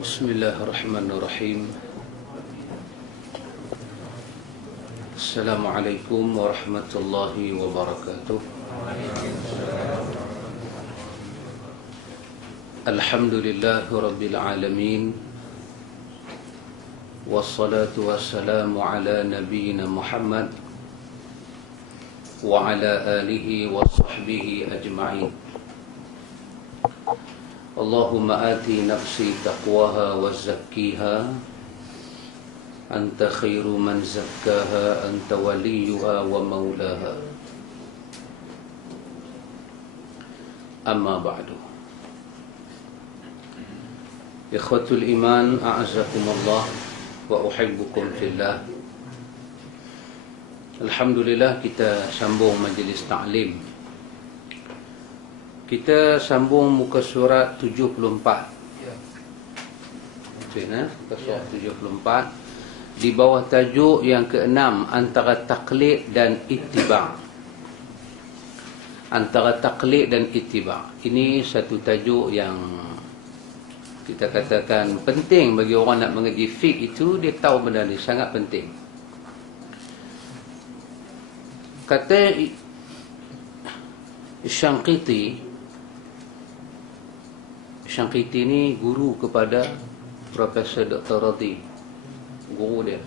Bismillahirrahmanirrahim. Assalamualaikum warahmatullahi wabarakatuh. Alhamdulillahi rabbil alamin. Wassalatu wassalamu ala nabiyyina Muhammad wa ala alihi wa sahbihi ajma'in. Allahumma ati nafsi taqwaha wa zakkiha anta khairu man zakkaha anta waliyuha wa maulaha. Amma ba'du. Ikhwatul iman, a'azzakumullah wa uhibbukum fillah. Alhamdulillah, kita sambung majlis ta'lim. Kita sambung muka surat 74. Muka surat 74 di bawah tajuk yang ke-6, antara taklid dan ittiba'. Antara taklid dan ittiba'. Ini satu tajuk yang kita katakan penting bagi orang nak mengerti fiqh itu. Dia tahu benda ni sangat penting. Kata Syangqiti ni guru kepada Profesor Dr. Radhi. Guru dia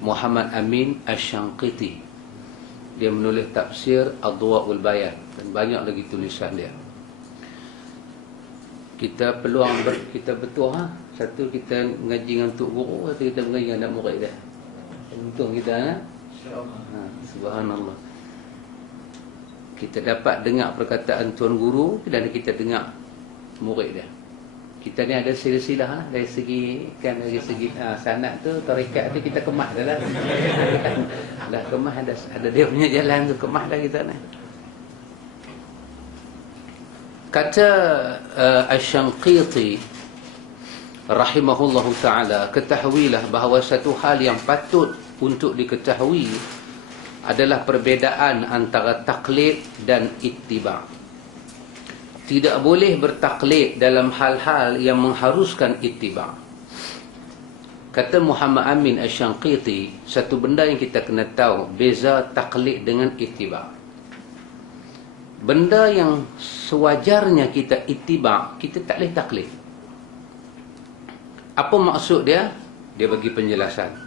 Muhammad Amin Asy-Syangqiti. Dia menulis tafsir Adwa'ul Bayan dan banyak lagi tulisan dia. Kita peluang kita betul satu kita mengaji dengan tok guru, atau kita mengaji dengan anak murid dia. Untung kita subhanallah. Kita dapat dengar perkataan tuan guru dan kita dengar murid dia. Kita ni ada silsilah dari segi sanad tu, tarekat tu kita kemas dah lah. Dah kemas, ada dia punya jalan tu, kemas dah kita ni. Kata Asy-Syangqiti rahimahullahu ta'ala, ketahuilah bahawa satu hal yang patut untuk diketahui adalah perbezaan antara taklid dan ittiba'. Tidak boleh bertaklid dalam hal-hal yang mengharuskan ittiba'. Kata Muhammad Amin Asy-Syangqiti, satu benda yang kita kena tahu, beza taklid dengan ittiba'. Benda yang sewajarnya kita ittiba', kita tak boleh taklid. Apa maksud dia? Dia bagi penjelasan.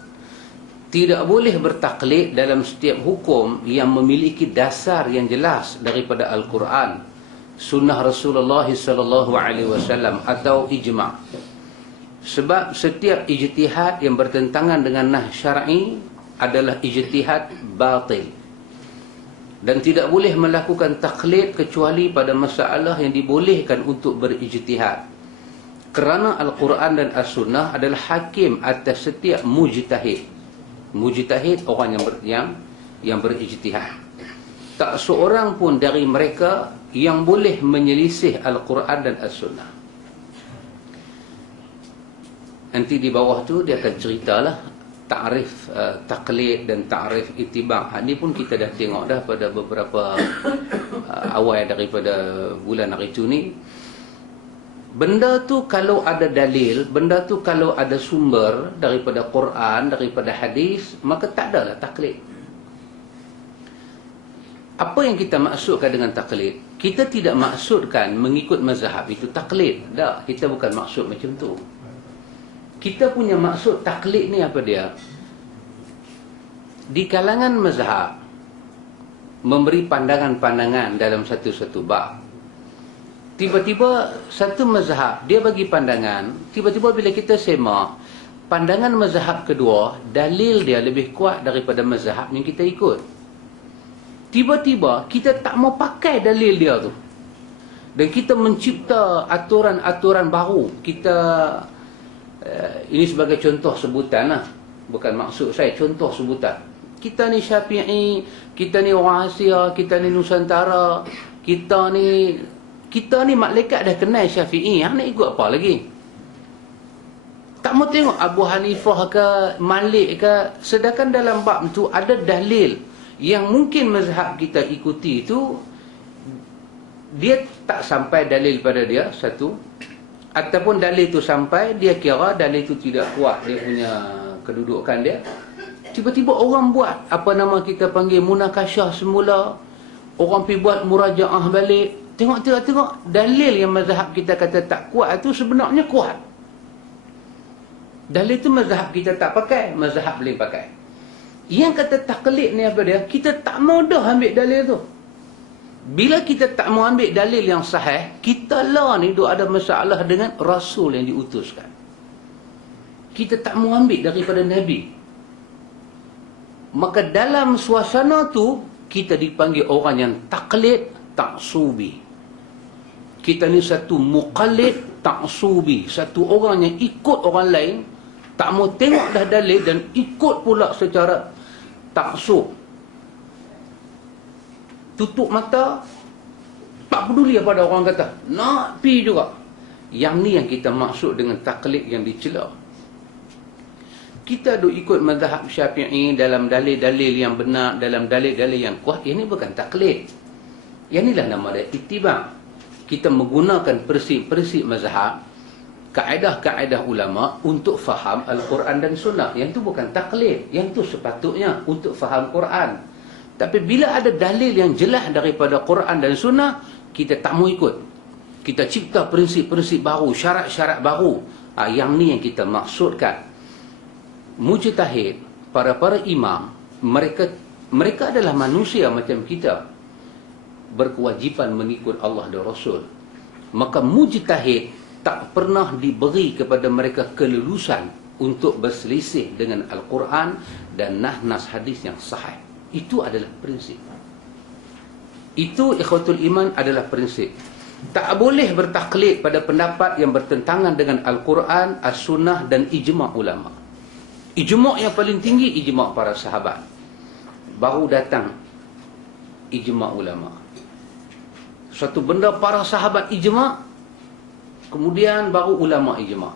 Tidak boleh bertaklid dalam setiap hukum yang memiliki dasar yang jelas daripada Al-Quran, sunnah Rasulullah SAW atau ijma'. Sebab setiap ijtihad yang bertentangan dengan nah syar'i adalah ijtihad batil. Dan tidak boleh melakukan taklid kecuali pada masalah yang dibolehkan untuk berijtihad. Kerana Al-Quran dan As-Sunnah adalah hakim atas setiap mujtahid. Mujtahid orang yang berijtihad. Tak seorang pun dari mereka yang boleh menyelisih Al-Quran dan As-Sunnah. Nanti di bawah tu dia akan ceritalah ta'rif taklid dan ta'rif ittiba'. Ini pun kita dah tengok dah pada beberapa awal daripada bulan hari tu ni. Benda tu kalau ada dalil, benda tu kalau ada sumber daripada Quran, daripada hadis, maka tak adalah taklid. Apa yang kita maksudkan dengan taklid? Kita tidak maksudkan mengikut mazhab itu taklid. Tak, kita bukan maksud macam tu. Kita punya maksud taklid ni apa dia? Di kalangan mazhab memberi pandangan-pandangan dalam satu-satu bab. Tiba-tiba satu mazhab dia bagi pandangan, tiba-tiba bila kita semak pandangan mazhab kedua, dalil dia lebih kuat daripada mazhab yang kita ikut. Tiba-tiba kita tak mau pakai dalil dia tu, dan kita mencipta aturan-aturan baru. Kita ini sebagai contoh sebutan lah, bukan maksud saya, contoh sebutan. Kita ni Syafi'i, kita ni orang Asia, kita ni Nusantara, kita ni malaikat dah kenal Syafi'i, nak ikut apa lagi? Tak mau tengok Abu Hanifah ke Malik ke, sedangkan dalam bab tu ada dalil yang mungkin mazhab kita ikuti itu dia tak sampai dalil pada dia satu, ataupun dalil itu sampai, dia kira dalil itu tidak kuat dia punya kedudukan dia, tiba-tiba orang buat apa nama kita panggil munakasyah semula, orang pergi buat murajaah balik. Tengok dalil yang mazhab kita kata tak kuat itu sebenarnya kuat. Dalil itu mazhab kita tak pakai, mazhab boleh pakai. Yang kata taklid ni apa dia? Kita tak mau dah ambil dalil tu. Bila kita tak mau ambil dalil yang sahih, kita lah ni ada masalah dengan Rasul yang diutuskan. Kita tak mau ambil daripada Nabi. Maka dalam suasana tu, kita dipanggil orang yang taklid taksubi. Kita ni satu muqallid taksubi, satu orang yang ikut orang lain, tak mau tengok dah dalil dan ikut pula secara taksub. Tutup mata, tak peduli apa ada orang kata, nak pi juga. Yang ni yang kita maksud dengan taklid yang dicela. Kita duk ikut mazhab Syafi'i dalam dalil-dalil yang benar, dalam dalil-dalil yang kuat. Ini bukan taklid. Yang inilah nama dia ittiba'. Kita menggunakan prinsip-prinsip mazhab, kaedah-kaedah ulama untuk faham Al-Quran dan Sunnah. Yang itu bukan taklid. Yang itu sepatutnya untuk faham Quran. Tapi bila ada dalil yang jelas daripada Quran dan Sunnah, kita tak mau ikut. Kita cipta prinsip-prinsip baru, syarat-syarat baru. Yang ni yang kita maksudkan. Mujtahid, para imam, mereka adalah manusia macam kita, berkewajipan mengikut Allah dan Rasul. Maka mujtahid tak pernah diberi kepada mereka kelulusan untuk berselisih dengan Al-Quran dan nas hadis yang sahih. Itu adalah prinsip. Itu ikhwatul iman adalah prinsip. Tak boleh bertaklid pada pendapat yang bertentangan dengan Al-Quran, As-Sunnah dan ijma' ulama. Ijma' yang paling tinggi, ijma' para sahabat. Baru datang ijma' ulama. Satu benda para sahabat ijma', kemudian baru ulama' ijma'.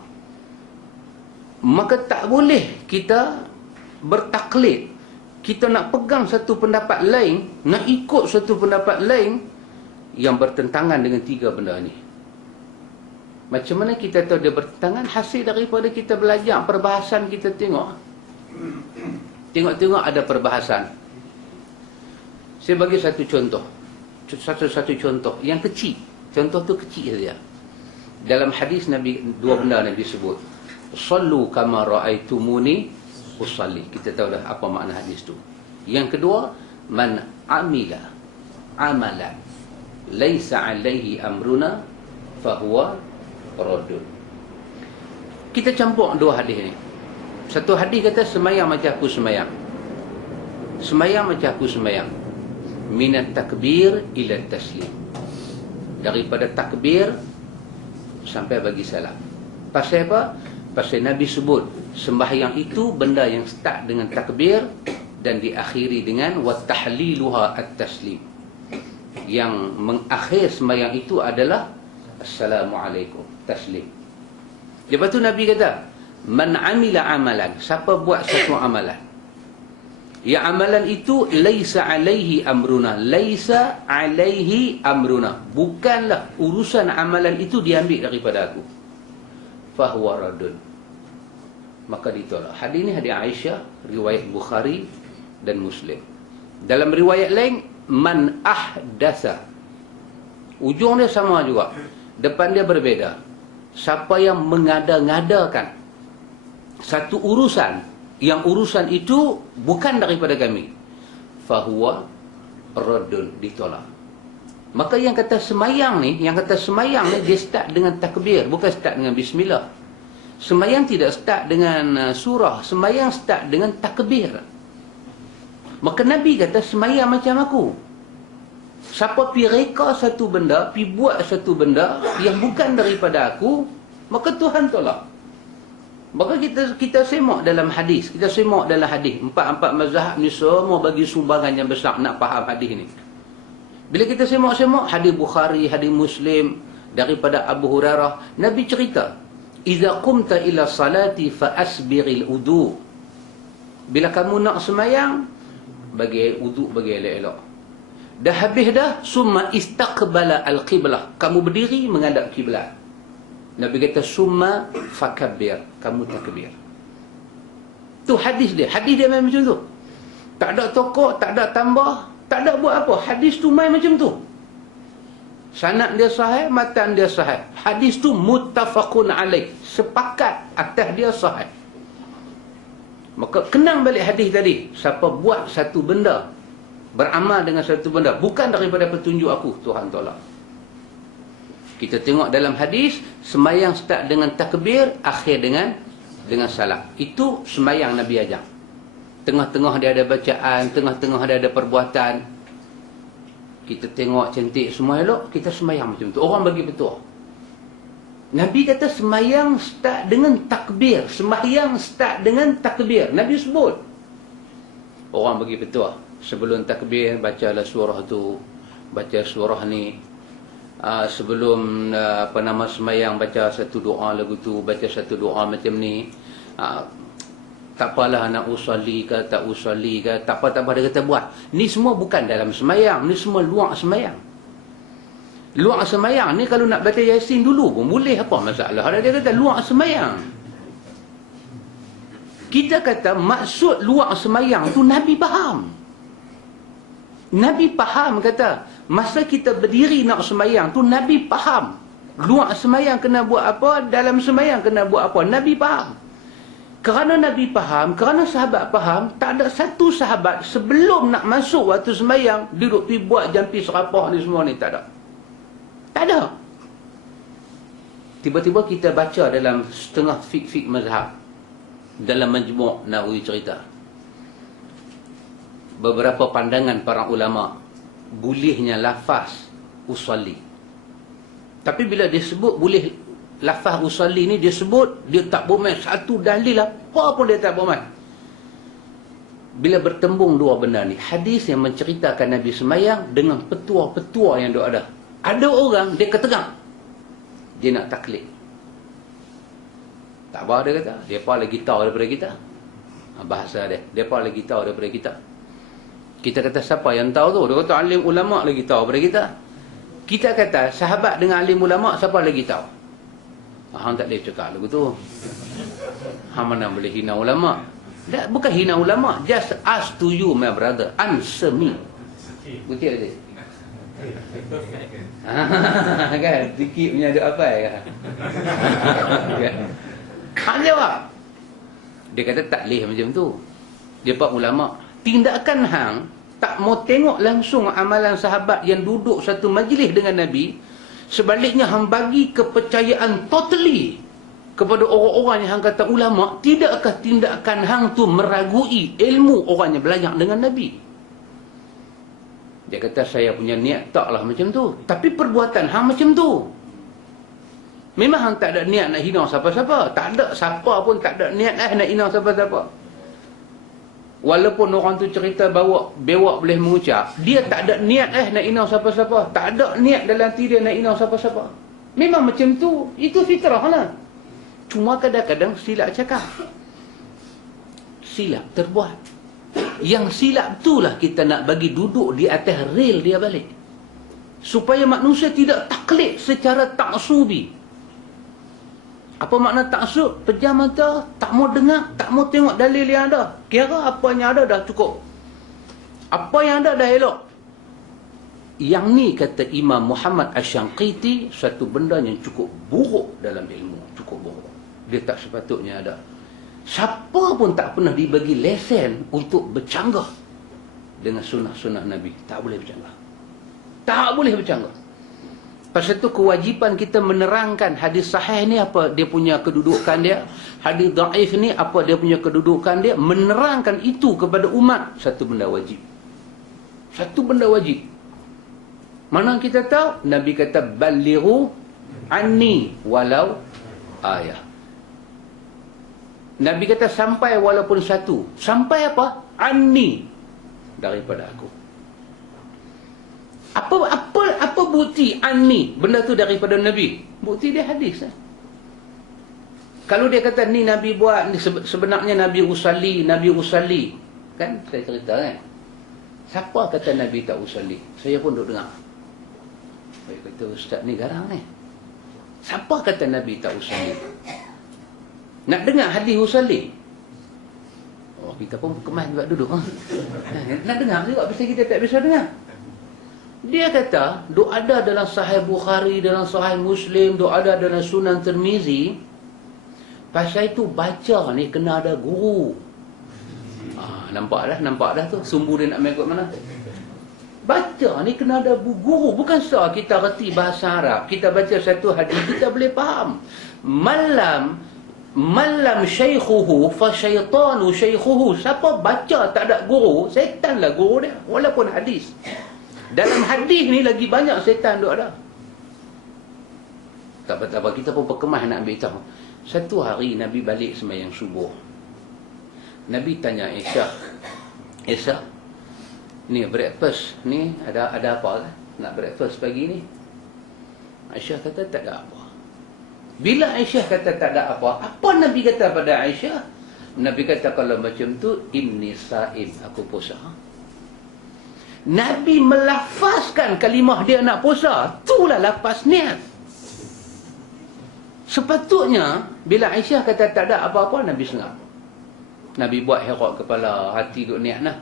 Maka tak boleh kita bertaklid. Kita nak pegang satu pendapat lain, nak ikut satu pendapat lain yang bertentangan dengan tiga benda ni. Macam mana kita tahu dia bertentangan? Hasil daripada kita belajar perbahasan, kita tengok. Tengok ada perbahasan. Saya bagi satu contoh. Satu contoh yang kecil. Contoh tu kecil saja. Dalam hadis Nabi, dua benda Nabi sebut. Sallu kama ra'aitumuni usalli. Kita tahu dah apa makna hadis tu. Yang kedua, man amila amalan laisa alaihi amruna fahuwa raddun. Kita campur dua hadis ni. Satu hadis kata semayang macam aku semayang. Semayang macam aku semayang. Minat takbir ila taslim. Daripada takbir sampai bagi salam. Pasal apa? Pasal Nabi sebut sembahyang itu benda yang start dengan takbir dan diakhiri dengan watahliluha at-taslim. Yang mengakhir sembahyang itu adalah assalamualaikum, taslim. Lepas tu Nabi kata, man amila amalan, siapa buat satu amalan, ya amalan itu laisa alaihi amruna, laisa alaihi amruna, bukanlah urusan amalan itu diambil daripada aku, fahuwa raddun, maka ditolak. Hadis ini hadis Aisyah, riwayat Bukhari dan Muslim. Dalam riwayat lain, man ahdasa, ujung dia sama juga, depan dia berbeza. Siapa yang mengada-ngadakan satu urusan, yang urusan itu bukan daripada kami, fahuwa raddun, ditolak. Maka yang kata semayang ni, dia start dengan takbir, bukan start dengan bismillah. Semayang tidak start dengan surah, semayang start dengan takbir. Maka Nabi kata semayang macam aku. Siapa pi reka satu benda, pi buat satu benda yang bukan daripada aku, maka Tuhan tolak. Maka kita semak dalam hadis, empat mazhab ni semua bagi sumbangan yang besar nak faham hadis ni. Bila kita semak-semak hadis Bukhari, hadis Muslim daripada Abu Hurairah, Nabi cerita, "Idza qumta ila salati fa asbiril wudu." Bila kamu nak semayang, bagi wudu, bagi elok-elok. Dah habis dah, summa istaqbala al-qiblah. Kamu berdiri menghadap kiblat. Nabi kata summa fakabbir, kamu takbir. Tu hadis dia. Hadis dia main macam tu. Tak ada tokok, tak ada tambah, tak ada buat apa. Hadis tu main macam tu. Sanad dia sahih, matan dia sahih. Hadis tu muttafaqun alaih. Sepakat atas dia sahih. Maka kenang balik hadis tadi. Siapa buat satu benda, beramal dengan satu benda, bukan daripada petunjuk aku, Tuhan tolak. Kita tengok dalam hadis, sembahyang start dengan takbir, akhir dengan salam. Itu sembahyang Nabi ajar. Tengah-tengah dia ada bacaan, tengah-tengah dia ada perbuatan. Kita tengok cantik semua elok, kita sembahyang macam tu. Orang bagi petua. Nabi kata sembahyang start dengan takbir. Sembahyang start dengan takbir. Nabi sebut. Orang bagi petua. Sebelum takbir, bacalah surah tu. Baca surah ni. Sebelum sembahyang, baca satu doa lagu tu. Baca satu doa macam ni. Tak apalah nak usalli ke, tak usalli ke, tak apa dia kata buat. Ni semua bukan dalam sembahyang, ni semua luar sembahyang. Luar sembahyang ni kalau nak baca Yasin dulu pun boleh, apa masalah. Dia kata luar sembahyang. Kita kata maksud luar sembahyang tu Nabi faham. Nabi faham kata masa kita berdiri nak sembahyang tu Nabi faham. Luar sembahyang kena buat apa, dalam sembahyang kena buat apa. Nabi faham. Kerana Nabi faham, kerana sahabat faham, tak ada satu sahabat sebelum nak masuk waktu sembahyang duduk pergi buat jampi serapah ni semua ni, tak ada. Tak ada. Tiba-tiba kita baca dalam setengah fiqh mazhab, dalam Majmu' Nawawi cerita, beberapa pandangan para ulama bolehnya lafaz usalli. Tapi bila disebut boleh lafaz usalli ni, dia sebut, dia tak bermain satu dalil apa pun dia tak bermain. Bila bertembung dua benda ni, hadis yang menceritakan Nabi sembahyang dengan petua-petua yang dia ada. Ada orang dia ketegang, dia nak taklid. Tak apa dia kata, dia apa lagi tahu daripada kita. Bahasa dia apa lagi tahu daripada kita. Kita kata siapa yang tahu tu? Dia kata alim ulama lagi tahu daripada kita. Kita kata sahabat dengan alim ulama, siapa lagi tahu? Hang tak boleh cakap lagu tu. Hang mana boleh hina ulama? Tak, bukan hina ulama. Just ask to you, my brother. Answer me. Betul tak? Kan? Dikit punya ada apa kan? Hang jawab. Dia kata tak boleh macam tu. Dia pak ulama. Tindakan hang tak mau tengok langsung amalan sahabat yang duduk satu majlis dengan Nabi. Sebaliknya hang bagi kepercayaan totally kepada orang-orang yang hang kata ulama. Tidakkah tindakan hang tu meragui ilmu orang yang belajar dengan Nabi? Dia kata saya punya niat taklah macam tu, tapi perbuatan hang macam tu. Memang hang tak ada niat nak hina siapa-siapa. Tak ada siapa pun tak ada niat nak hina siapa-siapa. Walaupun orang tu cerita bawa bewak boleh mengucap, dia tak ada niat nak hina siapa-siapa. Tak ada niat dalam hati dia nak hina siapa-siapa. Memang macam tu. Itu fitrah lah. Cuma kadang-kadang silap cakap, silap terbuat. Yang silap itulah kita nak bagi duduk di atas rel dia balik, supaya manusia tidak taklid secara taksubi. Apa makna taksub? Pejam mata, tak mau dengar, tak mau tengok dalil yang ada. Kira apa yang ada dah cukup. Apa yang ada dah elok. Yang ni kata Imam Muhammad Asy-Syanqiti, satu benda yang cukup buruk dalam ilmu. Cukup buruk. Dia tak sepatutnya ada. Siapa pun tak pernah dibagi lesen untuk bercanggah dengan sunnah-sunnah Nabi. Tak boleh bercanggah. Tak boleh bercanggah. Pasal tu kewajipan kita menerangkan hadis sahih ni apa dia punya kedudukan dia, hadis dhaif ni apa dia punya kedudukan dia, menerangkan itu kepada umat, satu benda wajib. Satu benda wajib. Mana kita tahu? Nabi kata balighu anni walau ayah. Nabi kata sampai walaupun satu. Sampai apa? Anni, daripada aku. Apa bukti anni benda tu daripada Nabi? Bukti dia hadis lah. Kalau dia kata ni Nabi buat, sebenarnya Nabi usalli kan, saya cerita kan, siapa kata Nabi tak usalli? Saya pun duk dengar. Saya kata ustaz ni garang ni. Siapa kata Nabi tak usalli? Nak dengar hadis usalli? Oh, kita pun kemas juga duduk. Nak dengar juga, pasal kita tak biasa dengar. Dia kata, duk ada dalam Sahih Bukhari, dalam Sahih Muslim, duk ada dalam Sunan Tirmizi. Pasal itu baca ni kena ada guru. Nampak dah tu sumbu dia nak mengikut mana. Baca ni kena ada guru. Bukan soal kita reti bahasa Arab, kita baca satu hadis kita boleh faham. Malam syaikhuhu fa syaitanu syaikhuhu. Siapa baca tak ada guru, setanlah guru dia, walaupun hadis. Dalam hadis ni lagi banyak setan duk ada. Tak apa-apa, kita pun berkemas nak ambil tahu. Satu hari Nabi balik sembahyang subuh. Nabi tanya Aisyah, ni breakfast ni ada apa kan? Nak breakfast pagi ni? Aisyah kata tak ada apa. Bila Aisyah kata tak ada apa, apa Nabi kata pada Aisyah? Nabi kata kalau macam tu, inni sa'im, aku puasa. Nabi melafazkan kalimah dia nak puasa, itulah lafaz niat. Sepatutnya bila Aisyah kata tak ada apa-apa, Nabi sengap. Nabi buat herak kepala, hati duk niat lah.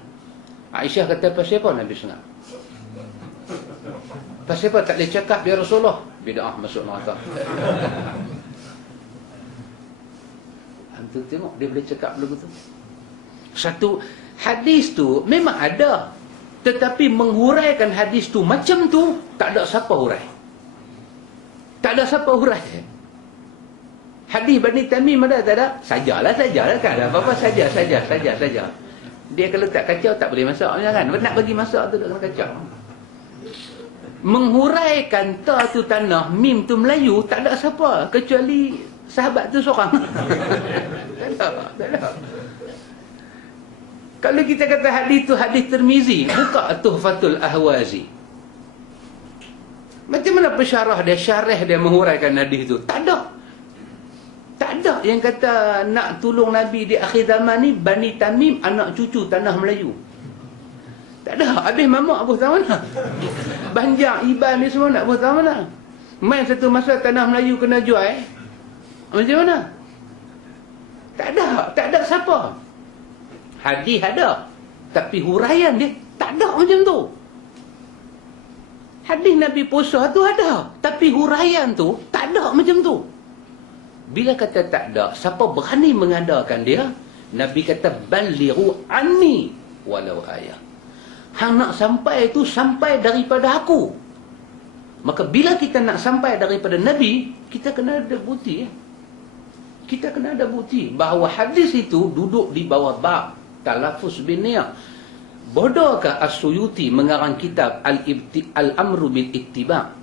Aisyah kata pasal apa? Nabi sengap. Pasal apa tak boleh cakap dia Rasulullah? Bid'ah masuk neraka. Hantu tengok dia boleh cakap lagu tu. Satu hadis tu memang ada, tetapi menghuraikan hadis tu macam tu, tak ada siapa hurai. Tak ada siapa hurai. Hadis Bani Tamim ada tak ada? Sajalah kan. Apa-apa saja. Dia kalau tak kacau tak boleh masak kan. Nak bagi masak tu tak kena kacau. Menghuraikan ta tu tanah, mim tu Melayu, tak ada siapa kecuali sahabat tu seorang. Tak ada. Kalau kita kata hadis tu hadis Tirmizi, buka Tuhfatul Ahwazi. Macam mana pensyarah dia, syarah dia menghuraikan hadis tu? Tak ada yang kata nak tolong Nabi di akhir zaman ni Bani Tamim, anak cucu tanah Melayu. Tak ada. Habis mamak pun tahu mana. Banjang, Iban ni semua nak pun tahu mana. Main satu masa tanah Melayu kena jual. Macam mana? Tak ada siapa. Hadis ada, tapi huraian dia tak ada macam tu. Hadis Nabi puasa tu ada, tapi huraian tu tak ada macam tu. Bila kata tak ada, siapa berani mengadakan dia? Nabi kata balighu anni walau ayat. Hang nak sampai tu sampai daripada aku. Maka bila kita nak sampai daripada Nabi, kita kena ada bukti. Kita kena ada bukti bahawa hadis itu duduk di bawah bab talafuz bin niyah. Bodohkah As-Suyuti mengarang kitab Al-Amru bil Ittiba'?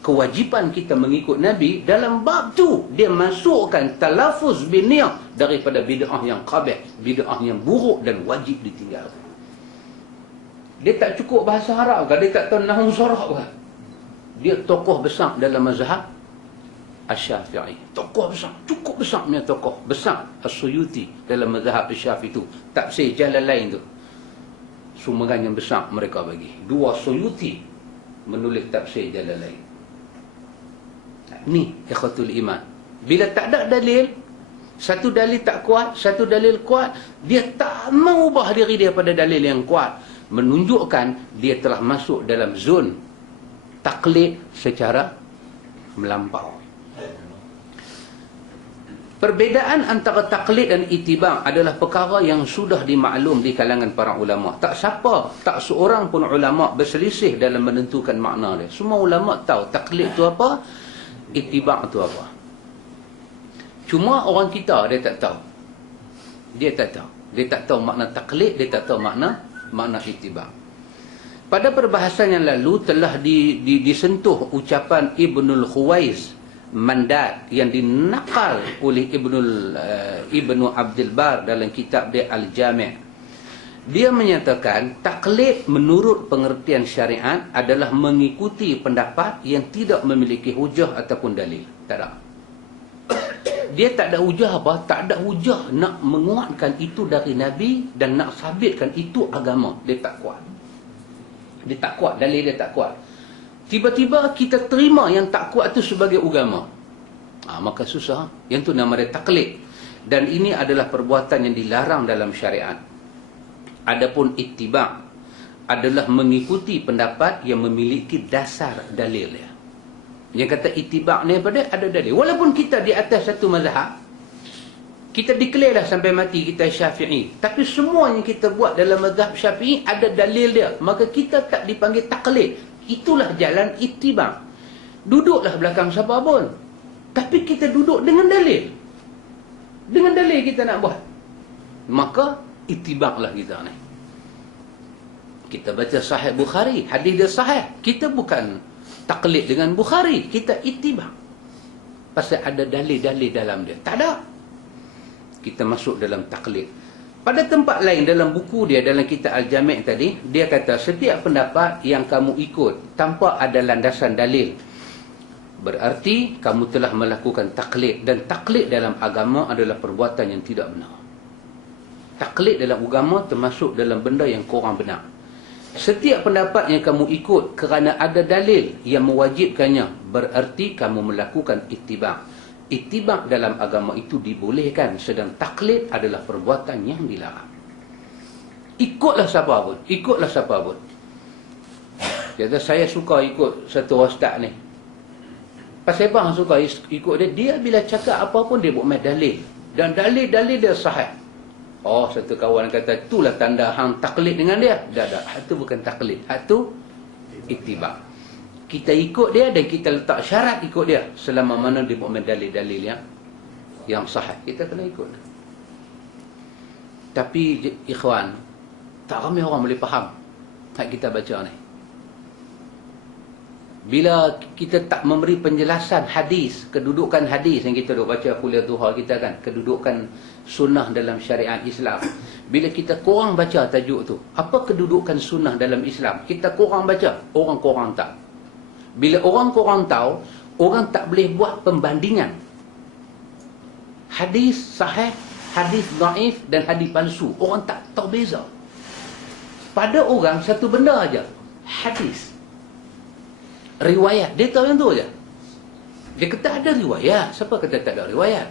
Kewajipan kita mengikut Nabi, dalam bab tu dia masukkan talafuz bin niyah daripada bid'ah yang qabih, bid'ah yang buruk dan wajib ditinggalkan. Dia tak cukup bahasa Arab ke? Dia tak tahu nahwu saraf ke? Dia tokoh besar dalam mazhab Asy-Syafi'i. Tokoh besar, cukup besar punya tokoh besar As-Suyuti dalam mazhab Asy-Syafi'i tu. Tafsir Jalalain tu, sumbangan yang besar mereka bagi. Dua Suyuti menulis tafsir Jalalain. Ni ikhwatul iman. Bila tak ada dalil, satu dalil tak kuat, satu dalil kuat, dia tak mau ubah diri dia pada dalil yang kuat, menunjukkan dia telah masuk dalam zon taklid secara melampau. Perbezaan antara taklid dan ittiba' adalah perkara yang sudah dimaklum di kalangan para ulama. Tak seorang pun ulama berselisih dalam menentukan makna dia. Semua ulama tahu taklid tu apa, ittiba' tu apa. Cuma orang kita dia tak tahu. Dia tak tahu makna taklid, dia tak tahu makna ittiba'. Pada perbahasan yang lalu telah disentuh ucapan Ibnul Khuwais Mandat yang dinakal oleh Ibnu Abdul Bar dalam kitab dia Al-Jami'. Dia menyatakan taklid menurut pengertian syariat adalah mengikuti pendapat yang tidak memiliki hujah ataupun dalil. Tak ada. Dia tak ada hujah apa? Tak ada hujah nak menguatkan itu dari Nabi dan nak sabitkan itu agama. Dia tak kuat. Dalil dia tak kuat. tiba-tiba kita terima yang tak kuat tu sebagai agama. Maka susah. Yang tu nama dia taklid. Dan ini adalah perbuatan yang dilarang dalam syariat. Adapun ittiba' adalah mengikuti pendapat yang memiliki dasar dalil dia. Yang kata ittiba' ni apa dia? Ada dalil. Walaupun kita di atas satu mazhab, kita declare lah sampai mati kita Syafi'i. Tapi semua yang kita buat dalam mazhab Syafi'i ada dalil dia. Maka kita tak dipanggil taklid. Itulah jalan ittiba'. Duduklah belakang siapa pun. Tapi kita duduk dengan dalil. Dengan dalil kita nak buat. Maka ittiba' lah kita ni. Kita baca Sahih Bukhari, hadis dia sahih. Kita bukan taklid dengan Bukhari, kita ittiba'. Pasal ada dalil-dalil dalam dia. Tak ada. Kita masuk dalam taklid. Pada tempat lain dalam buku dia, dalam kitab Al-Jami' tadi, dia kata setiap pendapat yang kamu ikut tanpa ada landasan dalil, berarti kamu telah melakukan taklid. Dan taklid dalam agama adalah perbuatan yang tidak benar. Taklid dalam agama termasuk dalam benda yang kurang benar. Setiap pendapat yang kamu ikut kerana ada dalil yang mewajibkannya, berarti kamu melakukan ittiba'. Ittiba' dalam agama itu dibolehkan, sedang taklid adalah perbuatan yang dilarang. Ikutlah siapa pun. Ikutlah siapa pun. Kata saya suka ikut satu ustaz ni. Pasal apa suka ikut dia? Dia bila cakap apa pun dia buat main dalil. Dan dalil-dalil dia sahih. Oh, satu kawan kata, itulah tanda hang taklid dengan dia. Dah. Itu bukan taklid. Itu ittiba'. Kita ikut dia dan kita letak syarat ikut dia. Selama mana dia buat main dalil-dalil yang sahih. Kita kena ikut. Tapi, ikhwan, tak ramai orang boleh faham hak kita baca ni. Bila kita tak memberi penjelasan hadis, kedudukan hadis yang kita duk baca kuliah duha kita kan, kedudukan sunnah dalam syariat Islam. Bila kita kurang baca tajuk tu, apa kedudukan sunnah dalam Islam? Kita kurang baca, orang kurang tahu. Bila orang kurang tahu, orang tak boleh buat pembandingan. Hadis sahih, hadis dhaif dan hadis palsu. Orang tak tahu beza. Pada orang satu benda aja, hadis. Riwayat, dia tahu yang tu aja. Dia kata ada riwayat. Siapa kata tak ada riwayat?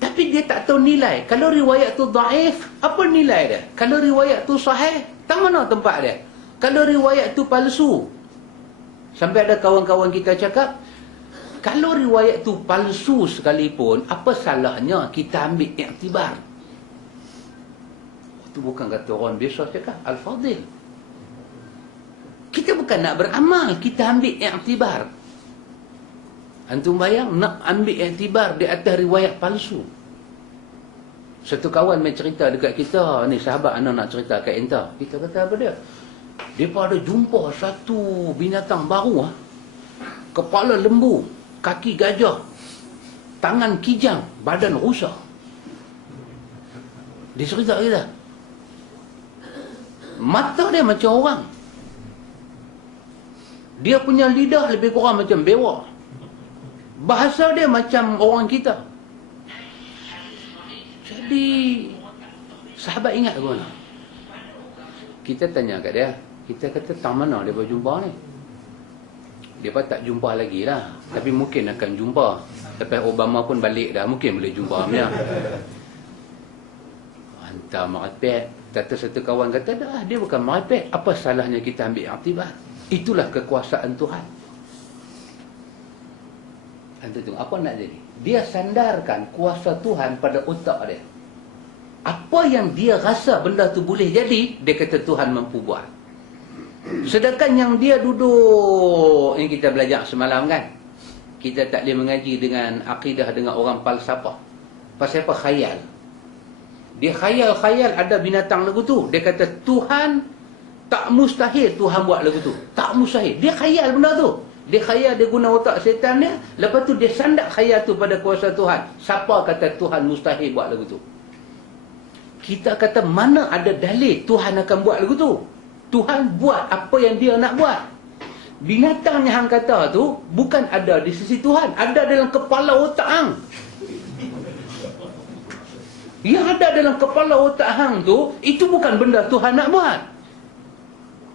Tapi dia tak tahu nilai. Kalau riwayat tu dhaif, apa nilai dia? Kalau riwayat tu sahih, tak mana tempat dia? Kalau riwayat tu palsu, sampai ada kawan-kawan kita cakap, kalau riwayat tu palsu sekalipun, apa salahnya kita ambil iktibar? Itu bukan kata orang biasa cakap, Al-Fadil. Kita bukan nak beramal, kita ambil iktibar. Antum bayang, nak ambil iktibar di atas riwayat palsu. Satu kawan main cerita dekat kita, ni sahabat anak nak cerita kat enta. Kita kata apa dia? Dia pada jumpa satu binatang baru. Kepala lembu, kaki gajah, tangan kijang, badan rusa. Dia cerita kita. Mata dia macam orang. Dia punya lidah lebih kurang macam bewak. Bahasa dia macam orang kita. Jadi, sahabat ingat ke mana? Kita tanya kat dia. Kita kata, tak mana dia berjumpa ni? Dia pun tak jumpa lagi lah. Tapi mungkin akan jumpa. Lepas Obama pun balik dah. Mungkin boleh jumpa dia. Hantar merepek. Kata satu kawan kata, dah dia bukan merepek. Apa salahnya kita ambil aktibar? Itulah kekuasaan Tuhan. Anda tengok, apa nak jadi? Dia sandarkan kuasa Tuhan pada otak dia. Apa yang dia rasa benda tu boleh jadi, dia kata Tuhan mampu buat. Sedangkan yang dia duduk, yang kita belajar semalam kan, kita tak boleh mengaji dengan akidah dengan orang falsafah. Pasal apa? Khayal. Dia khayal-khayal ada binatang lagu tu. Dia kata Tuhan tak mustahil Tuhan buat lagu tu. Tak mustahil. Dia khayal benda tu. Dia khayal, dia guna otak setan dia. Lepas tu dia sandak khayal tu pada kuasa Tuhan. Siapa kata Tuhan mustahil buat lagu tu? Kita kata mana ada dalil Tuhan akan buat lagu tu? Tuhan buat apa yang dia nak buat. Binatang yang hang kata tu bukan ada di sisi Tuhan. Ada dalam kepala otak hang. Yang ada dalam kepala otak hang tu, itu bukan benda Tuhan nak buat.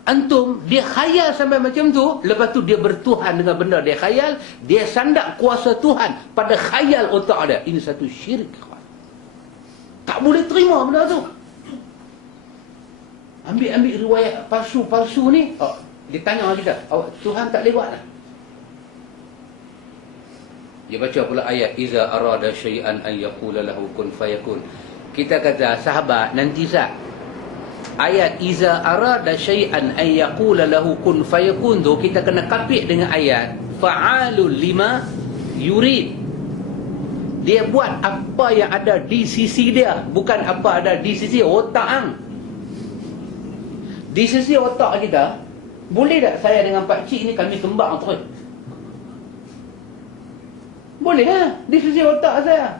Antum, dia khayal sampai macam tu, lepas tu dia bertuhan dengan benda dia khayal, dia sandak kuasa Tuhan pada khayal otak dia. Ini satu syirik. Tak boleh terima benda tu. Ambil riwayat palsu-palsu ni, dia tanya kita, Tuhan tak lewat lah. Dia baca pula ayat, iza arada syai'an an yaqula lahu kun fayakun. Kita kata, sahabat, nanti sah. Ayat iza arada syai'an an yaqula lahu kun fayakun tu, kita kena kapit dengan ayat fa'alul lima yurid. Dia buat apa yang ada di sisi dia, bukan apa ada di sisi otak hang. Di sisi otak kita, boleh tak saya dengan Pak Cik ni kami kembang terus? Boleh lah, di sisi otak saya.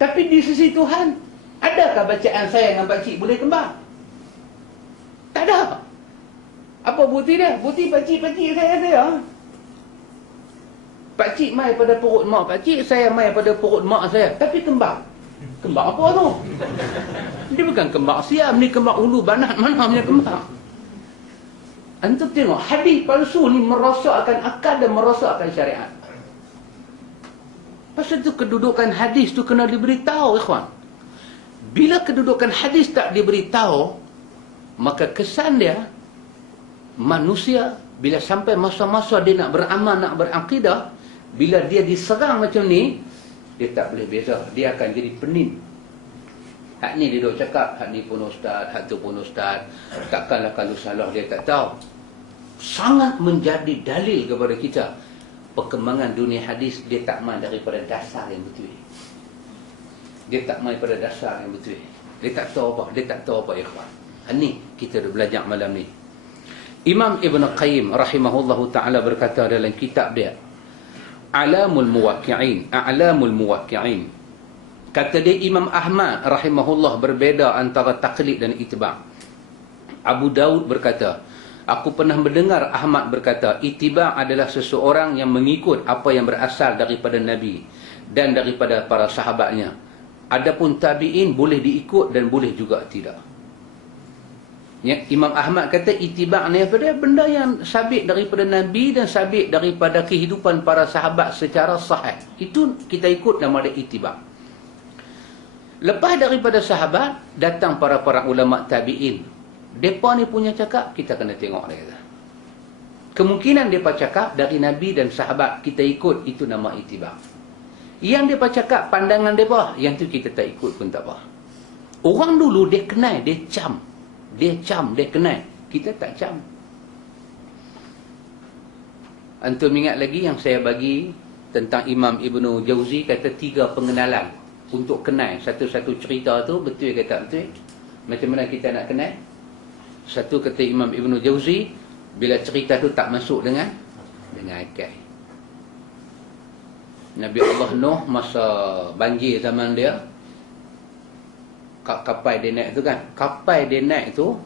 Tapi di sisi Tuhan, adakah bacaan saya dengan Pak Cik boleh kembang? Tak ada. Apa bukti dia? Bukti Pak Cik saya. Pak Cik mai pada perut mak Pak Cik, saya mai pada perut mak saya. Tapi kembang. Kembang apa tu? Dia bukan kembang siam, ni kembang ulu banat, mana punya kembang? Antum tengok, hadis palsu ni merosakkan akal dan merosakkan syariat. Pasal tu kedudukan hadis tu kena diberitahu, ikhwan. Bila kedudukan hadis tak diberitahu, maka kesan dia, manusia bila sampai masa-masa dia nak beramal, nak berakidah, bila dia diserang macam ni, dia tak boleh beza. Dia akan jadi penin. Hak ni dia duk cakap, hak ni pun ustaz, hak tu pun ustaz. Takkanlah kalau salah dia tak tahu. Sangat menjadi dalil kepada kita. Perkembangan dunia hadis, dia tak main daripada dasar yang betul. Dia tak main pada dasar yang betul. Dia tak tahu apa, ikhwan. Ini kita dah belajar malam ni. Imam Ibn Qayyim rahimahullahu ta'ala berkata dalam kitab dia, A'lamul Muwaqqi'in. Kata dia, Imam Ahmad rahimahullah berbeza antara taklid dan ittiba'. Abu Daud berkata, aku pernah mendengar Ahmad berkata, ittiba' adalah seseorang yang mengikut apa yang berasal daripada Nabi dan daripada para sahabatnya. Adapun tabi'in boleh diikut dan boleh juga tidak. Ya, Imam Ahmad kata ittiba' ni apa dia? Benda yang sabit daripada Nabi dan sabit daripada kehidupan para sahabat secara sahih. Itu kita ikut nama dia ittiba'. Lepas daripada sahabat, datang para ulama tabi'in. Mereka ni punya cakap, kita kena tengok dia kata. Kemungkinan mereka cakap dari Nabi dan sahabat, kita ikut, itu nama ittiba'. Yang mereka cakap, pandangan mereka, yang tu kita tak ikut pun tak apa. Orang dulu dia kenal, dia cam. Dia kenal. Kita tak cam. Antum ingat lagi yang saya bagi tentang Imam Ibn Jauzi, kata 3 pengenalan untuk kenal satu-satu cerita tu, betul ke tak betul? Macam mana kita nak kenal? Satu, kata Imam Ibn Jauzi, bila cerita tu tak masuk dengan akal. Nabi Allah Nuh masa banjir zaman dia, kapal dia naik tu kan, kapal dia naik tu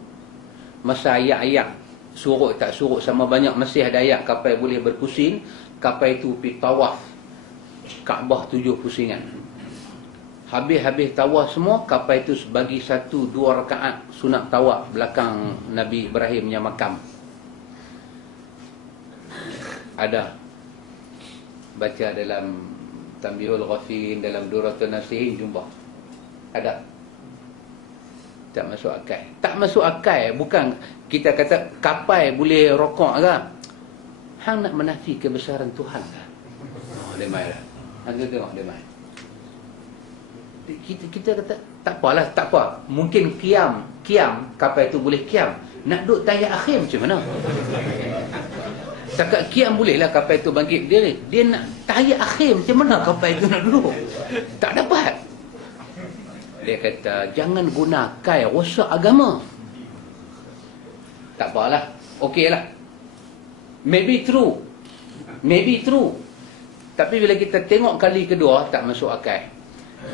masa ayat-ayat surut tak surut sama banyak, masih ada ayat kapal boleh berpusing. Kapal tu pergi tawaf Kaabah 7 pusingan. Habis tawaf semua, kapal itu bagi 1-2 rakaat sunat tawaf belakang Nabi Ibrahim punya makam. Ada baca dalam Tanbihul Ghafin, dalam Duratul Nasihin, jumpa ada. Tak masuk akal. Tak masuk akal. Bukan kita kata kapal boleh rokok ke? Hang nak menafi kebesaran Tuhan ke? Dia main lah. Hang tengok dia main. Kita kata tak apalah, tak apa. Mungkin kiam kapal itu boleh kiam. Nak duduk tayar akhir macam mana? Takat kiam boleh lah kapal itu bangkit. Dia nak tayar akhir macam mana kapal itu nak duduk? Tak dapat. Dia kata, jangan guna kai rosak agama. Tak apalah. Okey lah. Maybe true. Tapi bila kita tengok kali kedua, tak masuk akal.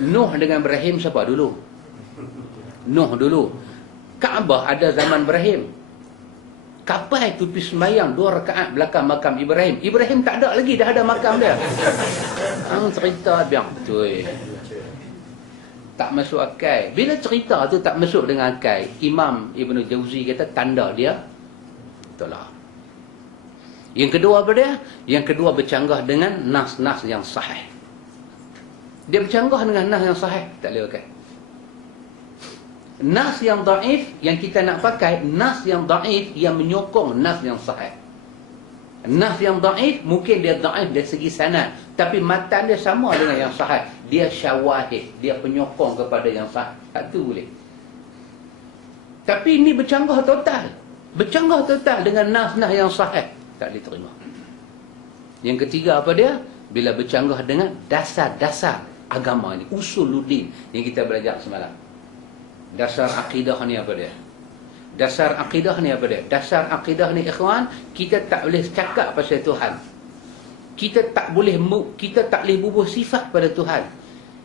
Nuh dengan Ibrahim siapa dulu? Nuh dulu. Kaabah ada zaman Ibrahim. Kapal itu pergi sembahyang 2 rakaat belakang makam Ibrahim. Ibrahim tak ada lagi, dah ada makam dia. Hang cerita biang betul. tak masuk akal. Bila cerita tu tak masuk dengan akal, Imam Ibn Jauzi kata tanda dia tolak. Yang kedua apa dia? Yang kedua bercanggah dengan nas-nas yang sahih. Dia bercanggah dengan nas yang sahih, tak boleh pakai. Nas yang daif yang kita nak pakai, nas yang daif yang menyokong nas yang sahih. Nas yang daif mungkin dia daif dari segi sanad, tapi matan dia sama dengan yang sahih. Dia syawahid, dia penyokong kepada yang sahih. Itu boleh. Tapi ini bercanggah total. Bercanggah total dengan nas-nas yang sahih, tak diterima. Yang ketiga apa dia? Bila bercanggah dengan dasar-dasar agama ini, usuluddin yang kita belajar semalam. Dasar akidah ni apa dia? Dasar akidah ni apa dia? Dasar akidah ni ikhwan, kita tak boleh cakap pasal Tuhan. Kita tak boleh bubuh sifat pada Tuhan.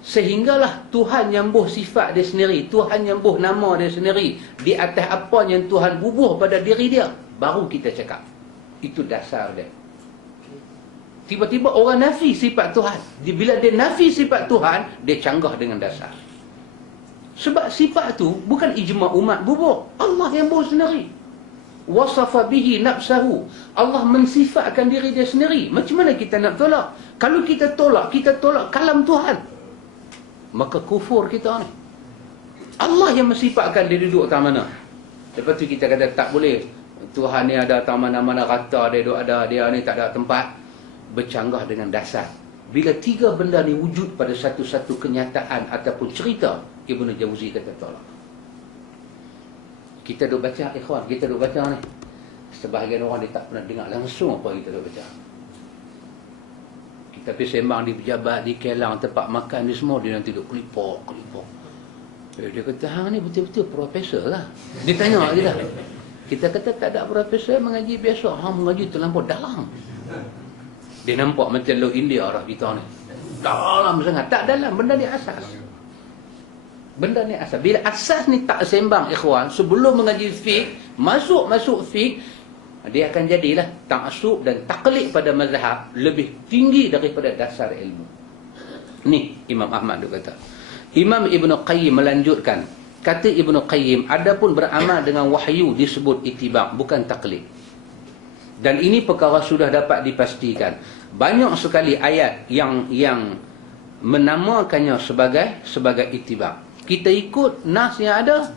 Sehinggalah Tuhan yang bubuh sifat dia sendiri, Tuhan yang bubuh nama dia sendiri, di atas apa yang Tuhan bubuh pada diri dia, baru kita cakap. Itu dasar dia. Tiba-tiba orang nafi sifat Tuhan. Bila dia nafi sifat Tuhan, dia canggah dengan dasar. Sebab sifat tu bukan ijma' umat bubuh. Allah yang bubuh sendiri. Wasafa bihi nafsahu. Allah mensifatkan diri dia sendiri. Macam mana kita nak tolak? Kalau kita tolak kalam Tuhan, maka kufur kita ni. Allah yang mensifatkan dia duduk tak mana. Lepas tu kita kata tak boleh. Tuhan ni ada tak mana-mana kata dia duduk ada, dia ni tak ada tempat. Bercanggah dengan dasar. Bila tiga benda ni wujud pada satu-satu kenyataan ataupun cerita, Ibn Jauzi kata tolak. Kita duk baca, ikhwan, kita duk baca ni. Sebahagian orang dia tak pernah dengar langsung apa kita duk baca. Kita pergi sembang di pejabat, di Kelang, tempat makan ni semua, dia nanti duk kelipok. Dia kata, hang ni betul-betul profesor lah. Dia tanya je dah. Kita kata tak ada profesor, mengaji biasa. Hang mengaji terlampau dalam. Dia nampak macam laut India lah kita ni. Dalam sangat. Tak dalam, benda ni asas. Benda ni asas. Bila asas ni tak sembang, ikhwan, sebelum mengaji fiqh, masuk fiqh, dia akan jadilah ta'assub dan taklid pada mazhab lebih tinggi daripada dasar ilmu. Ni Imam Ahmad dia kata. Imam Ibn Qayyim melanjutkan. Kata Ibn Qayyim, adapun beramal dengan wahyu disebut ittiba', bukan taklid. Dan ini perkara sudah dapat dipastikan. Banyak sekali ayat yang menamakannya sebagai ittiba'. Kita ikut nas yang ada,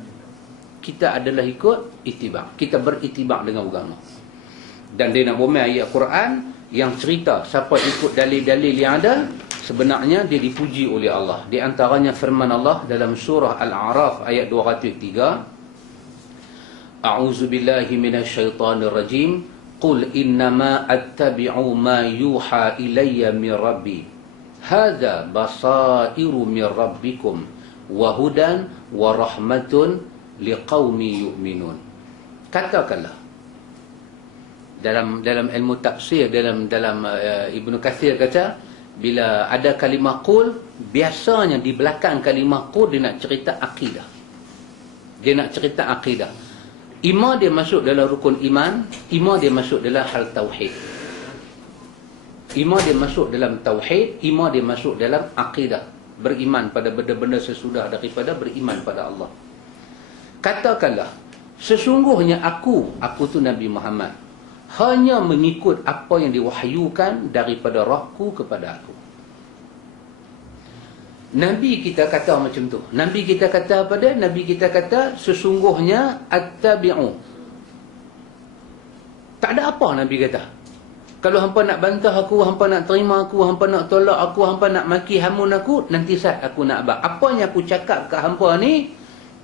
kita adalah ikut ittiba'. Kita berittiba' dengan agama. Dan dia nak bomel ayat Quran yang cerita siapa ikut dalil-dalil yang ada, sebenarnya dia dipuji oleh Allah. Di antaranya firman Allah dalam surah Al-A'raf ayat 203. A'udzubillahi minasyaitonir rajim. Qul innama attabi'u ma yuha ilayya min rabbi. Hadza basairu min rabbikum wa hudan wa rahmatun liqaumi yu'minun. Katakanlah dalam ilmu tafsir, dalam Ibnu Katsir kata, bila ada kalimah qul, biasanya di belakang kalimah qul dia nak cerita akidah. Dia nak cerita akidah. Ima dia masuk dalam rukun iman, ima dia masuk dalam hal tauhid. Ima dia masuk dalam tauhid, ima dia masuk dalam akidah. Beriman pada benda-benda sesudah daripada beriman pada Allah. Katakanlah, sesungguhnya aku tu Nabi Muhammad, hanya mengikut apa yang diwahyukan daripada rohku kepada aku. Nabi kita kata macam tu. Nabi kita kata apa dia? Nabi kita kata sesungguhnya attabi'u. Tak ada apa Nabi kata. Kalau hampa nak bantah aku, hampa nak terima aku, hampa nak tolak aku, hampa nak maki hamun aku, nanti saat aku nak abad. Apa yang aku cakap kat hampa ni,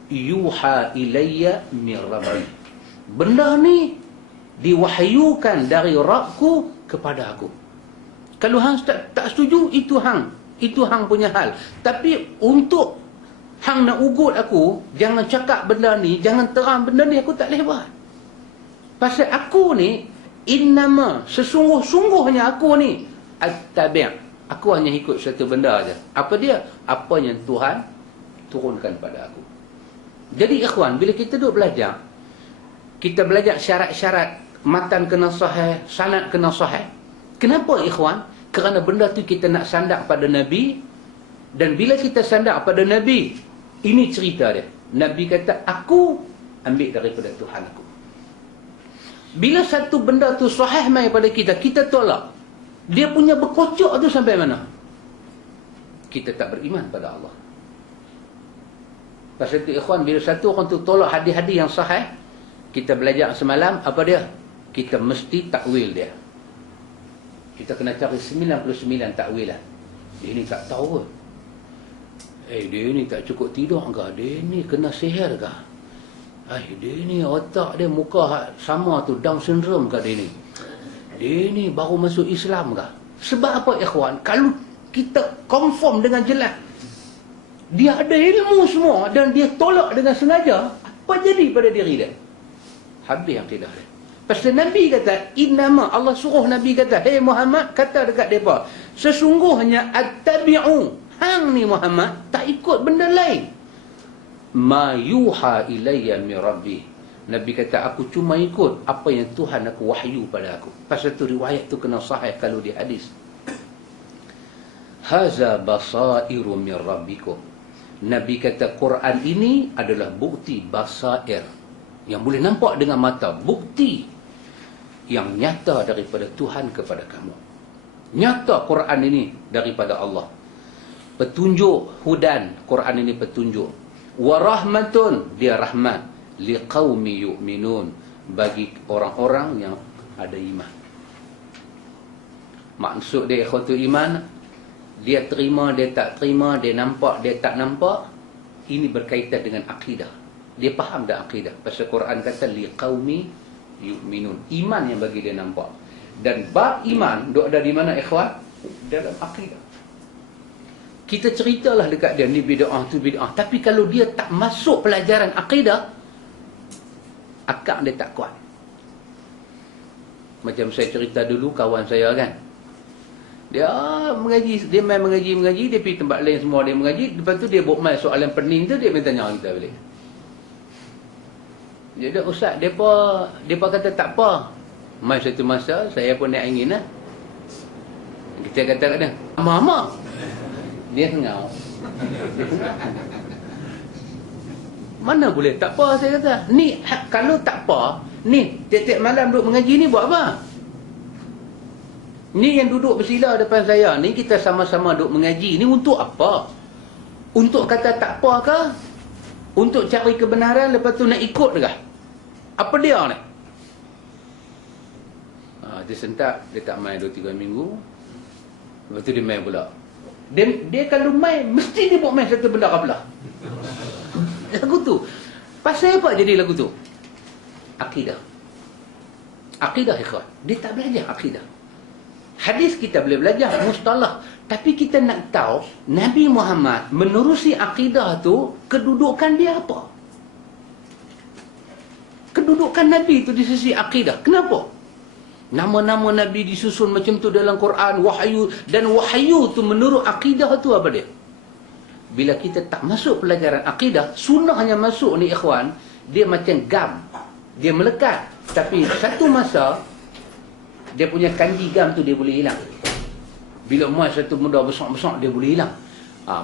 yuha ilayya min rabbi. Benda ni diwahyukan dari Rabbku kepada aku. Kalau hang tak setuju, itu hang punya hal. Tapi untuk hang nak ugut aku, jangan cakap benda ni, jangan terang benda ni, aku tak boleh buat. Pasal aku ni, innama, sesungguh-sungguhnya aku ni, attabi', aku hanya ikut satu benda aja. Apa dia? Apa yang Tuhan turunkan pada aku. Jadi ikhwan, bila kita duduk belajar, kita belajar syarat-syarat, matan kena sahih, sanad kena sahih. Kenapa ikhwan? Kerana benda tu kita nak sandak pada Nabi. Dan bila kita sandak pada Nabi, Ini cerita dia. Nabi kata, aku ambil daripada Tuhan aku. Bila satu benda tu sahih mai pada kita, kita tolak. Dia punya berkocok tu sampai mana? Kita tak beriman pada Allah. Pasal itu ikhwan, bila satu orang tu tolak hadis-hadis yang sahih, kita belajar semalam, apa dia? Kita mesti takwil dia. Kita kena cari 99 takwilan. Dia ni tak tahu ke? Dia ni tak cukup tidur ke? Dia ni kena sihir ke? Dia ni otak dia muka sama tu, Down syndrome ke dia ni? Dia ni baru masuk Islam ke? Sebab apa ikhwan? Kalau kita confirm dengan jelas, dia ada ilmu semua dan dia tolak dengan sengaja, apa jadi pada diri dia? Habis akidah dia. Pasal Nabi kata, innama, Allah suruh Nabi kata, hey Muhammad, kata dekat mereka, sesungguhnya attabi'u, hang ni Muhammad tak ikut benda lain, ma yuha ilayya min rabbi. Nabi kata, aku cuma ikut apa yang Tuhan aku wahyu pada aku. Pasal tu riwayat tu kena sahih kalau di hadis. Haza basairu min rabbikum. Nabi kata Quran ini adalah bukti basair, yang boleh nampak dengan mata, bukti yang nyata daripada Tuhan kepada kamu. Nyata Quran ini daripada Allah. Petunjuk, hudan, Quran ini petunjuk. Wa rahmatun, dia rahmat, liqaumi yu'minun, bagi orang-orang yang ada iman. Maksud dia ikhwatul iman, dia terima, dia tak terima, dia nampak, dia tak nampak, ini berkaitan dengan akidah. Dia faham dah akidah. Pasal Quran kata liqaumi yu'minun, iman yang bagi dia nampak. Dan bab iman duk ada di mana ikhwan? Dalam akidah. Kita ceritalah dekat dia, ni bid'ah, tu bid'ah, tapi kalau dia tak masuk pelajaran akidah, akak dia tak kuat. Macam saya cerita dulu, kawan saya kan, dia mengaji, dia main mengaji, dia pergi tempat lain semua dia mengaji, lepas tu dia buat main soalan pening tu, dia minta tanya kita balik. Dia dah, ustaz, depa kata tak apa. Mai satu masa saya pun naik angin lah. Kita kata kat dia, Mama. Dia ngau. Mana boleh tak apa, saya kata. Ni kalau tak apa, ni tiap-tiap malam duduk mengaji ni buat apa? Ni yang duduk bersila depan saya ni, kita sama-sama duduk mengaji ni untuk apa? Untuk kata tak apa ke? Untuk cari kebenaran, lepas tu nak ikut ke? Apa dia ni? Dia sentak, dia tak main 2-3 minggu. Lepas tu dia main pula. Dia kalau main, mesti dia buat main satu benda kabelah. Lagu tu. Pasal apa jadi lagu tu? Akidah. Akidah ikhwan. Dia tak belajar akidah. Hadis kita boleh belajar, mustalah. Tapi kita nak tahu, Nabi Muhammad menerusi akidah tu, kedudukan dia apa? Kedudukan Nabi tu di sisi akidah. Kenapa? Nama-nama Nabi disusun macam tu dalam Quran, wahyu. Dan wahyu tu menurut akidah tu apa dia? Bila kita tak masuk pelajaran akidah, sunnahnya masuk ni ikhwan, dia macam gam. Dia melekat. Tapi satu masa, dia punya kanji gam tu dia boleh hilang. Bila emas satu benda besar-besar, dia boleh hilang.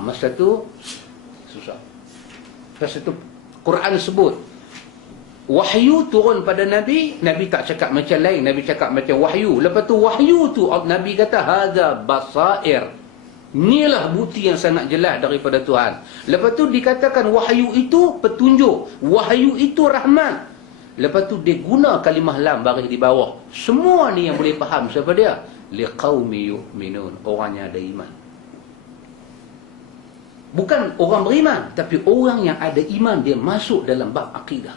Masa tu susah. Masa tu Quran sebut wahyu turun pada Nabi. Nabi tak cakap macam lain, Nabi cakap macam wahyu. Lepas tu wahyu tu Nabi kata hadza basair, inilah bukti yang sangat jelas daripada Tuhan. Lepas tu dikatakan wahyu itu petunjuk, wahyu itu rahmat. Lepas tu dia guna kalimah lam baris di bawah. Semua ni yang boleh faham siapa dia? Liqaumi yu'minun, orang yang ada iman. Bukan orang beriman, tapi orang yang ada iman, dia masuk dalam bab akidah.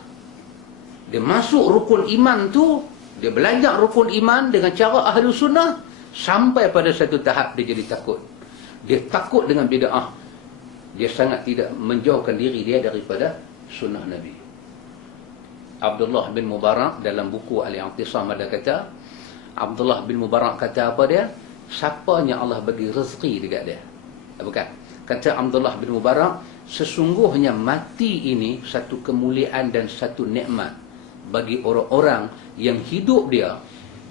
Dia masuk rukun iman tu, dia belajar rukun iman dengan cara ahlu sunnah, sampai pada satu tahap dia jadi takut. Dia takut dengan bid'ah. Dia sangat tidak menjauhkan diri dia daripada sunnah Nabi. Abdullah bin Mubarak dalam buku Al-I'tisam ada kata, Abdullah bin Mubarak kata apa dia? Siapanya Allah bagi rezeki dekat dia? Bukan. Kata Abdullah bin Mubarak, sesungguhnya mati ini satu kemuliaan dan satu nikmat bagi orang-orang yang hidup dia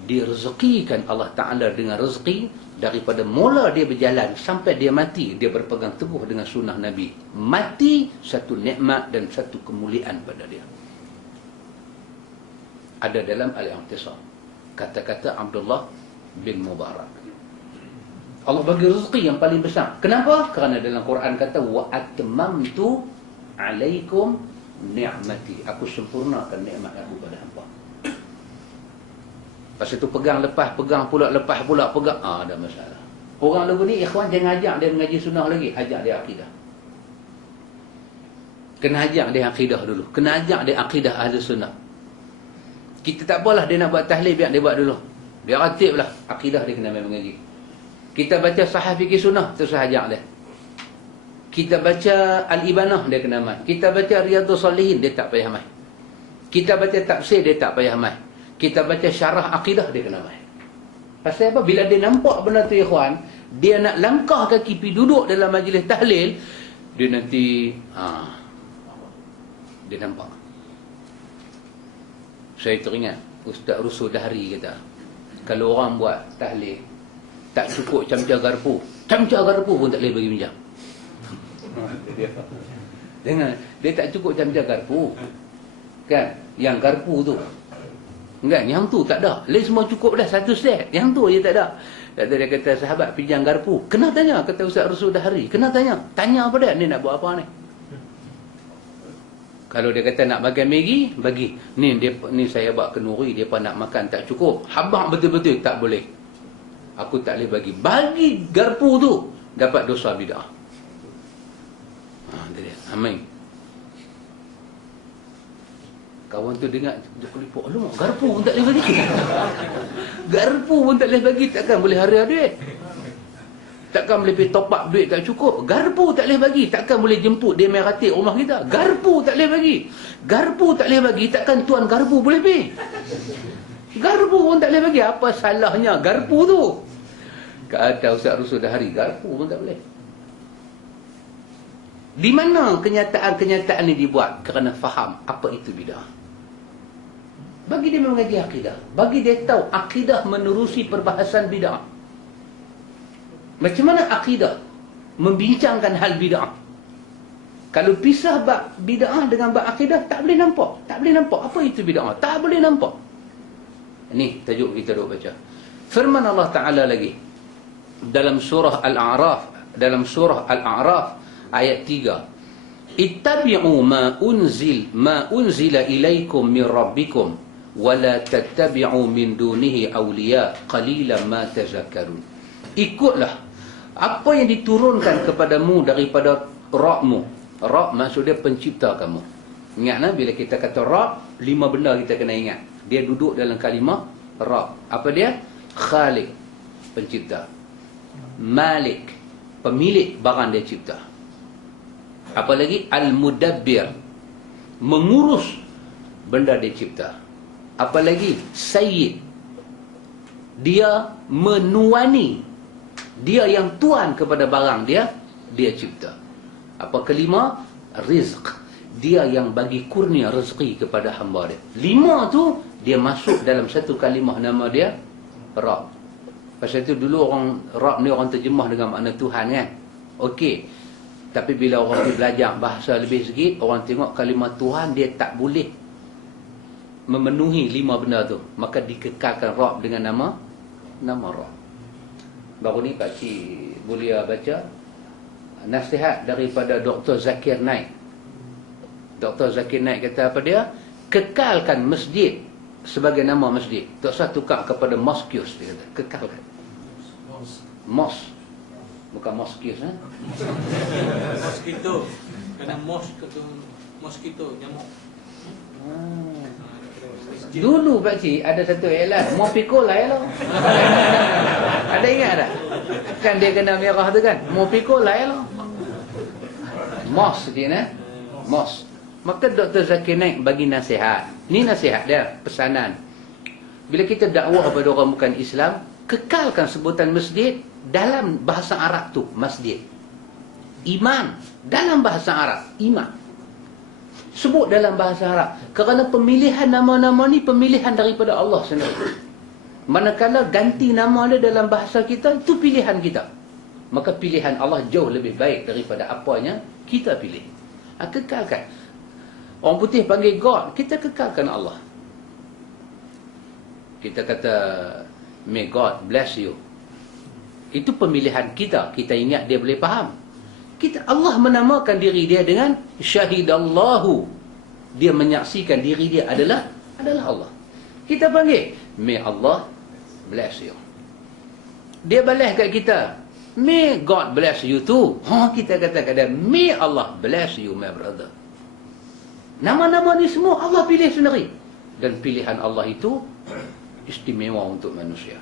direzekikan Allah Ta'ala dengan rezeki daripada mula dia berjalan sampai dia mati, dia berpegang teguh dengan sunnah Nabi. Mati satu nikmat dan satu kemuliaan pada dia. Ada dalam Al-I'tisam kata-kata Abdullah bin Mubarak. Allah bagi rezeki yang paling besar. Kenapa? Kerana dalam Quran kata wa atmamtu alaikum ni'mati. Aku sempurnakan nikmat aku pada hamba. Lepas itu pegang lepas, pegang pula, lepas pula, pegang. Ada masalah. Orang lagu ni, ikhwan jangan ajak dia mengaji sunnah lagi. Ajak dia akidah. Kena ajak dia akidah dulu. Kena ajak dia akidah ahli sunnah. Kita tak apalah dia nak buat tahlil, biar dia buat dulu. Dia ratib lah. Akidah dia kena main mengaji. Kita baca sahih fikih sunnah, terus ajak dia. Kita baca Al-Ibanah, dia kena main. Kita baca Riyadhus Salihin, dia tak payah main. Kita baca tafsir, dia tak payah main. Kita baca syarah akidah, dia kena main. Pasal apa? Bila dia nampak benda tu, ikhwan, dia nak langkah kaki pergi duduk dalam majlis tahlil, dia nanti dia nampak. Saya teringat Ustaz Rusul Dahri kata, kalau orang buat tahlil tak cukup camca garpu pun tak boleh bagi pinjam. Jangan, dia tak cukup camca garpu kan, yang garpu tu kan, yang tu tak ada. Lain semua cukup dah, satu set. Yang tu je tak ada. Kata dia kata, sahabat pinjam garpu. Kena tanya, kata Ustaz Rasul Dahri. Kena tanya. Tanya apa dia? Ni nak buat apa ni? Kalau dia kata nak bagi Maggi, bagi. Ni saya buat kenduri, dia nak makan tak cukup. Habang betul-betul tak boleh. Aku tak boleh bagi. Bagi garpu tu, dapat dosa bid'ah. Dia amin. Kawan tu dengar, dia pelipuk, alamak, garpu pun tak boleh bagi. Garpu pun tak boleh bagi, takkan boleh hari duit. Takkan boleh pergi top up duit tak cukup. Garpu tak boleh bagi, takkan boleh jemput dia main ratik rumah kita. Garpu tak boleh bagi. Garpu tak boleh bagi, takkan tuan garpu boleh pergi. Garpu pun tak boleh bagi, apa salahnya garpu tu? Kata Ustaz Rusul Dahri, garpu pun tak boleh. Di mana kenyataan-kenyataan ini dibuat? Kerana faham apa itu bid'ah. Bagi dia mengaji akidah, bagi dia tahu akidah menerusi perbahasan bid'ah. Macam mana akidah membincangkan hal bid'ah? Kalau pisah bab bid'ah dengan bab akidah, tak boleh nampak. Tak boleh nampak apa itu bid'ah. Tak boleh nampak. Ini tajuk kita duk baca. Firman Allah Ta'ala lagi dalam surah Al-A'raf, ayat 3. Ittabi'u ma unzila ilaikum min rabbikum wa la tattabi'u min dunihi awliya qalilan ma tazakkarun. Ikutlah apa yang diturunkan kepadamu daripada Rabbmu. Rabb maksudnya pencipta kamu. Ingatlah bila kita kata Rabb, 5 benda kita kena ingat. Dia duduk dalam kalimah Rabb. Apa dia? Khaliq, pencipta. Malik, pemilik barang dia cipta. Apa lagi? Al-Mudabbir, mengurus benda dia cipta. Apa lagi? Sayyid, dia menuani, dia yang tuan kepada barang dia cipta. Apa kelima? Rizq, dia yang bagi kurnia rezeki kepada hamba dia. 5 tu dia masuk dalam satu kalimah nama dia Rabb. Pasal itu dulu orang Rabb ni orang terjemah dengan makna Tuhan kan. Okey. Tapi bila orang pergi belajar bahasa lebih sikit, orang tengok kalimah Tuhan dia tak boleh memenuhi 5 benda tu. Maka dikekalkan Rabb dengan nama Rabb. Baru ni Pak Cik Bulia baca nasihat daripada Dr. Zakir Naik. Dr. Zakir Naik kata apa dia? Kekalkan masjid sebagai nama masjid. Tak usah tukar kepada mosques, dia kata. Kekalkan. Mos. Bukan mosques, ha? Mosquito. Kena mosquito, nyamuk. Dulu Pak Cik ada satu iklan, Mopiko lah ya. Ada ingat tak? Kan dia kena merah tu kan? Mopiko lah ya. Mos dia nah. Mos. Maka Dr. Zakir Naik bagi nasihat. Ni nasihat dia, pesanan. Bila kita dakwah kepada orang bukan Islam, kekalkan sebutan masjid dalam bahasa Arab tu, masjid. Iman dalam bahasa Arab, iman. Sebut dalam bahasa Arab. Kerana pemilihan nama-nama ni pemilihan daripada Allah sendiri. Manakala ganti nama dia dalam bahasa kita, itu pilihan kita. Maka pilihan Allah jauh lebih baik daripada apanya kita pilih. Kekalkan. Orang putih panggil God, kita kekalkan Allah. Kita kata, may God bless you. Itu pemilihan kita. Kita ingat dia boleh faham. Allah menamakan diri dia dengan syahidallahu. Dia menyaksikan diri dia adalah Allah. Kita panggil, may Allah bless you. Dia balas kat kita, may God bless you too. Kita kata dia, may Allah bless you my brother. Nama-nama ni semua Allah pilih sendiri. Dan pilihan Allah itu istimewa untuk manusia.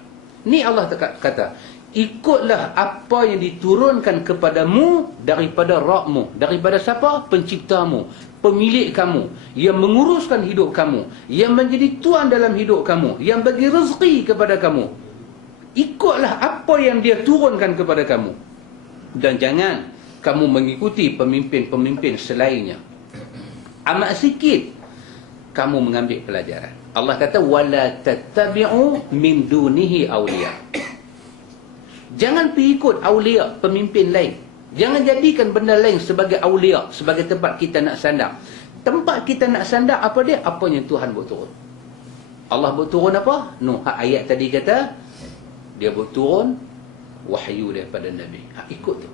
Ni Allah kata, ikutlah apa yang diturunkan kepadamu daripada Rabbmu. Daripada siapa? Penciptamu, pemilik kamu, yang menguruskan hidup kamu, yang menjadi tuan dalam hidup kamu, yang bagi rezeki kepada kamu. Ikutlah apa yang dia turunkan kepada kamu. Dan jangan kamu mengikuti pemimpin-pemimpin selainnya. Amat sikit kamu mengambil pelajaran. Allah kata, wala tattabi'u min dunihi awliya. Jangan pergi ikut awliya, pemimpin lain. Jangan jadikan benda lain sebagai awliya, sebagai tempat kita nak sandar. Tempat kita nak sandar apa dia? Apa yang Tuhan buat turun. Allah buat turun apa? Ayat tadi kata, dia buat turun wahyu daripada Nabi. Ikut tu.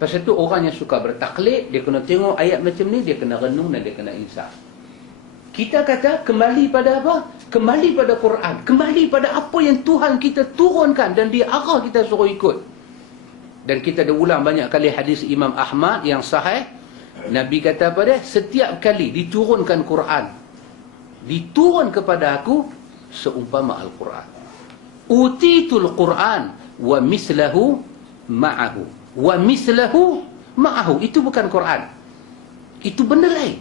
Pasal tu orang yang suka bertaklid, dia kena tengok ayat macam ni, dia kena renung dan dia kena insaf. Kita kata kembali pada apa? Kembali pada Quran. Kembali pada apa yang Tuhan kita turunkan dan dia arah kita suruh ikut. Dan kita dah ulang banyak kali hadis Imam Ahmad yang sahih. Nabi kata apa dia? Setiap kali diturunkan Quran, diturun kepada aku seumpama Al-Quran. Utitul Quran wa mislahu ma'ahu. Wa mislahu ma'ahu. Itu bukan Quran. Itu benda lain.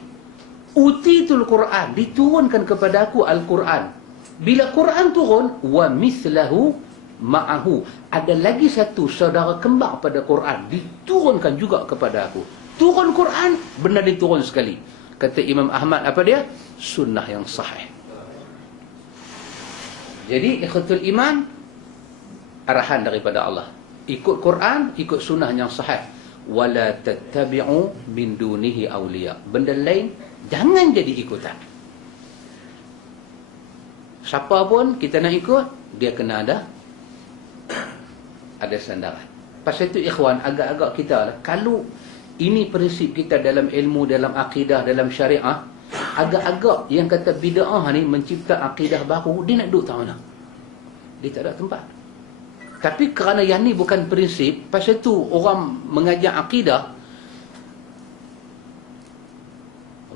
Utitul Quran. Diturunkan kepada aku Al-Quran. Bila Quran turun, wa mislahu ma'ahu. Ada lagi satu saudara kembar pada Quran. Diturunkan juga kepada aku. Turun Quran, benda diturun sekali. Kata Imam Ahmad, apa dia? Sunnah yang sahih. Jadi, ikhwatul iman, arahan daripada Allah. Ikut Quran, ikut sunnah yang sahih. Wala tattabi'u min dunihi awliya. Benda lain, jangan jadi ikutan. Siapa pun kita nak ikut, dia kena ada sandaran. Pasal itu ikhwan, agak-agak kita, kalau ini prinsip kita dalam ilmu, dalam akidah, dalam syariah, agak-agak yang kata bid'ah ni mencipta akidah baru, dia nak duduk tak mana? Dia tak ada tempat. Tapi kerana yang ni bukan prinsip, pasal tu orang mengajar akidah,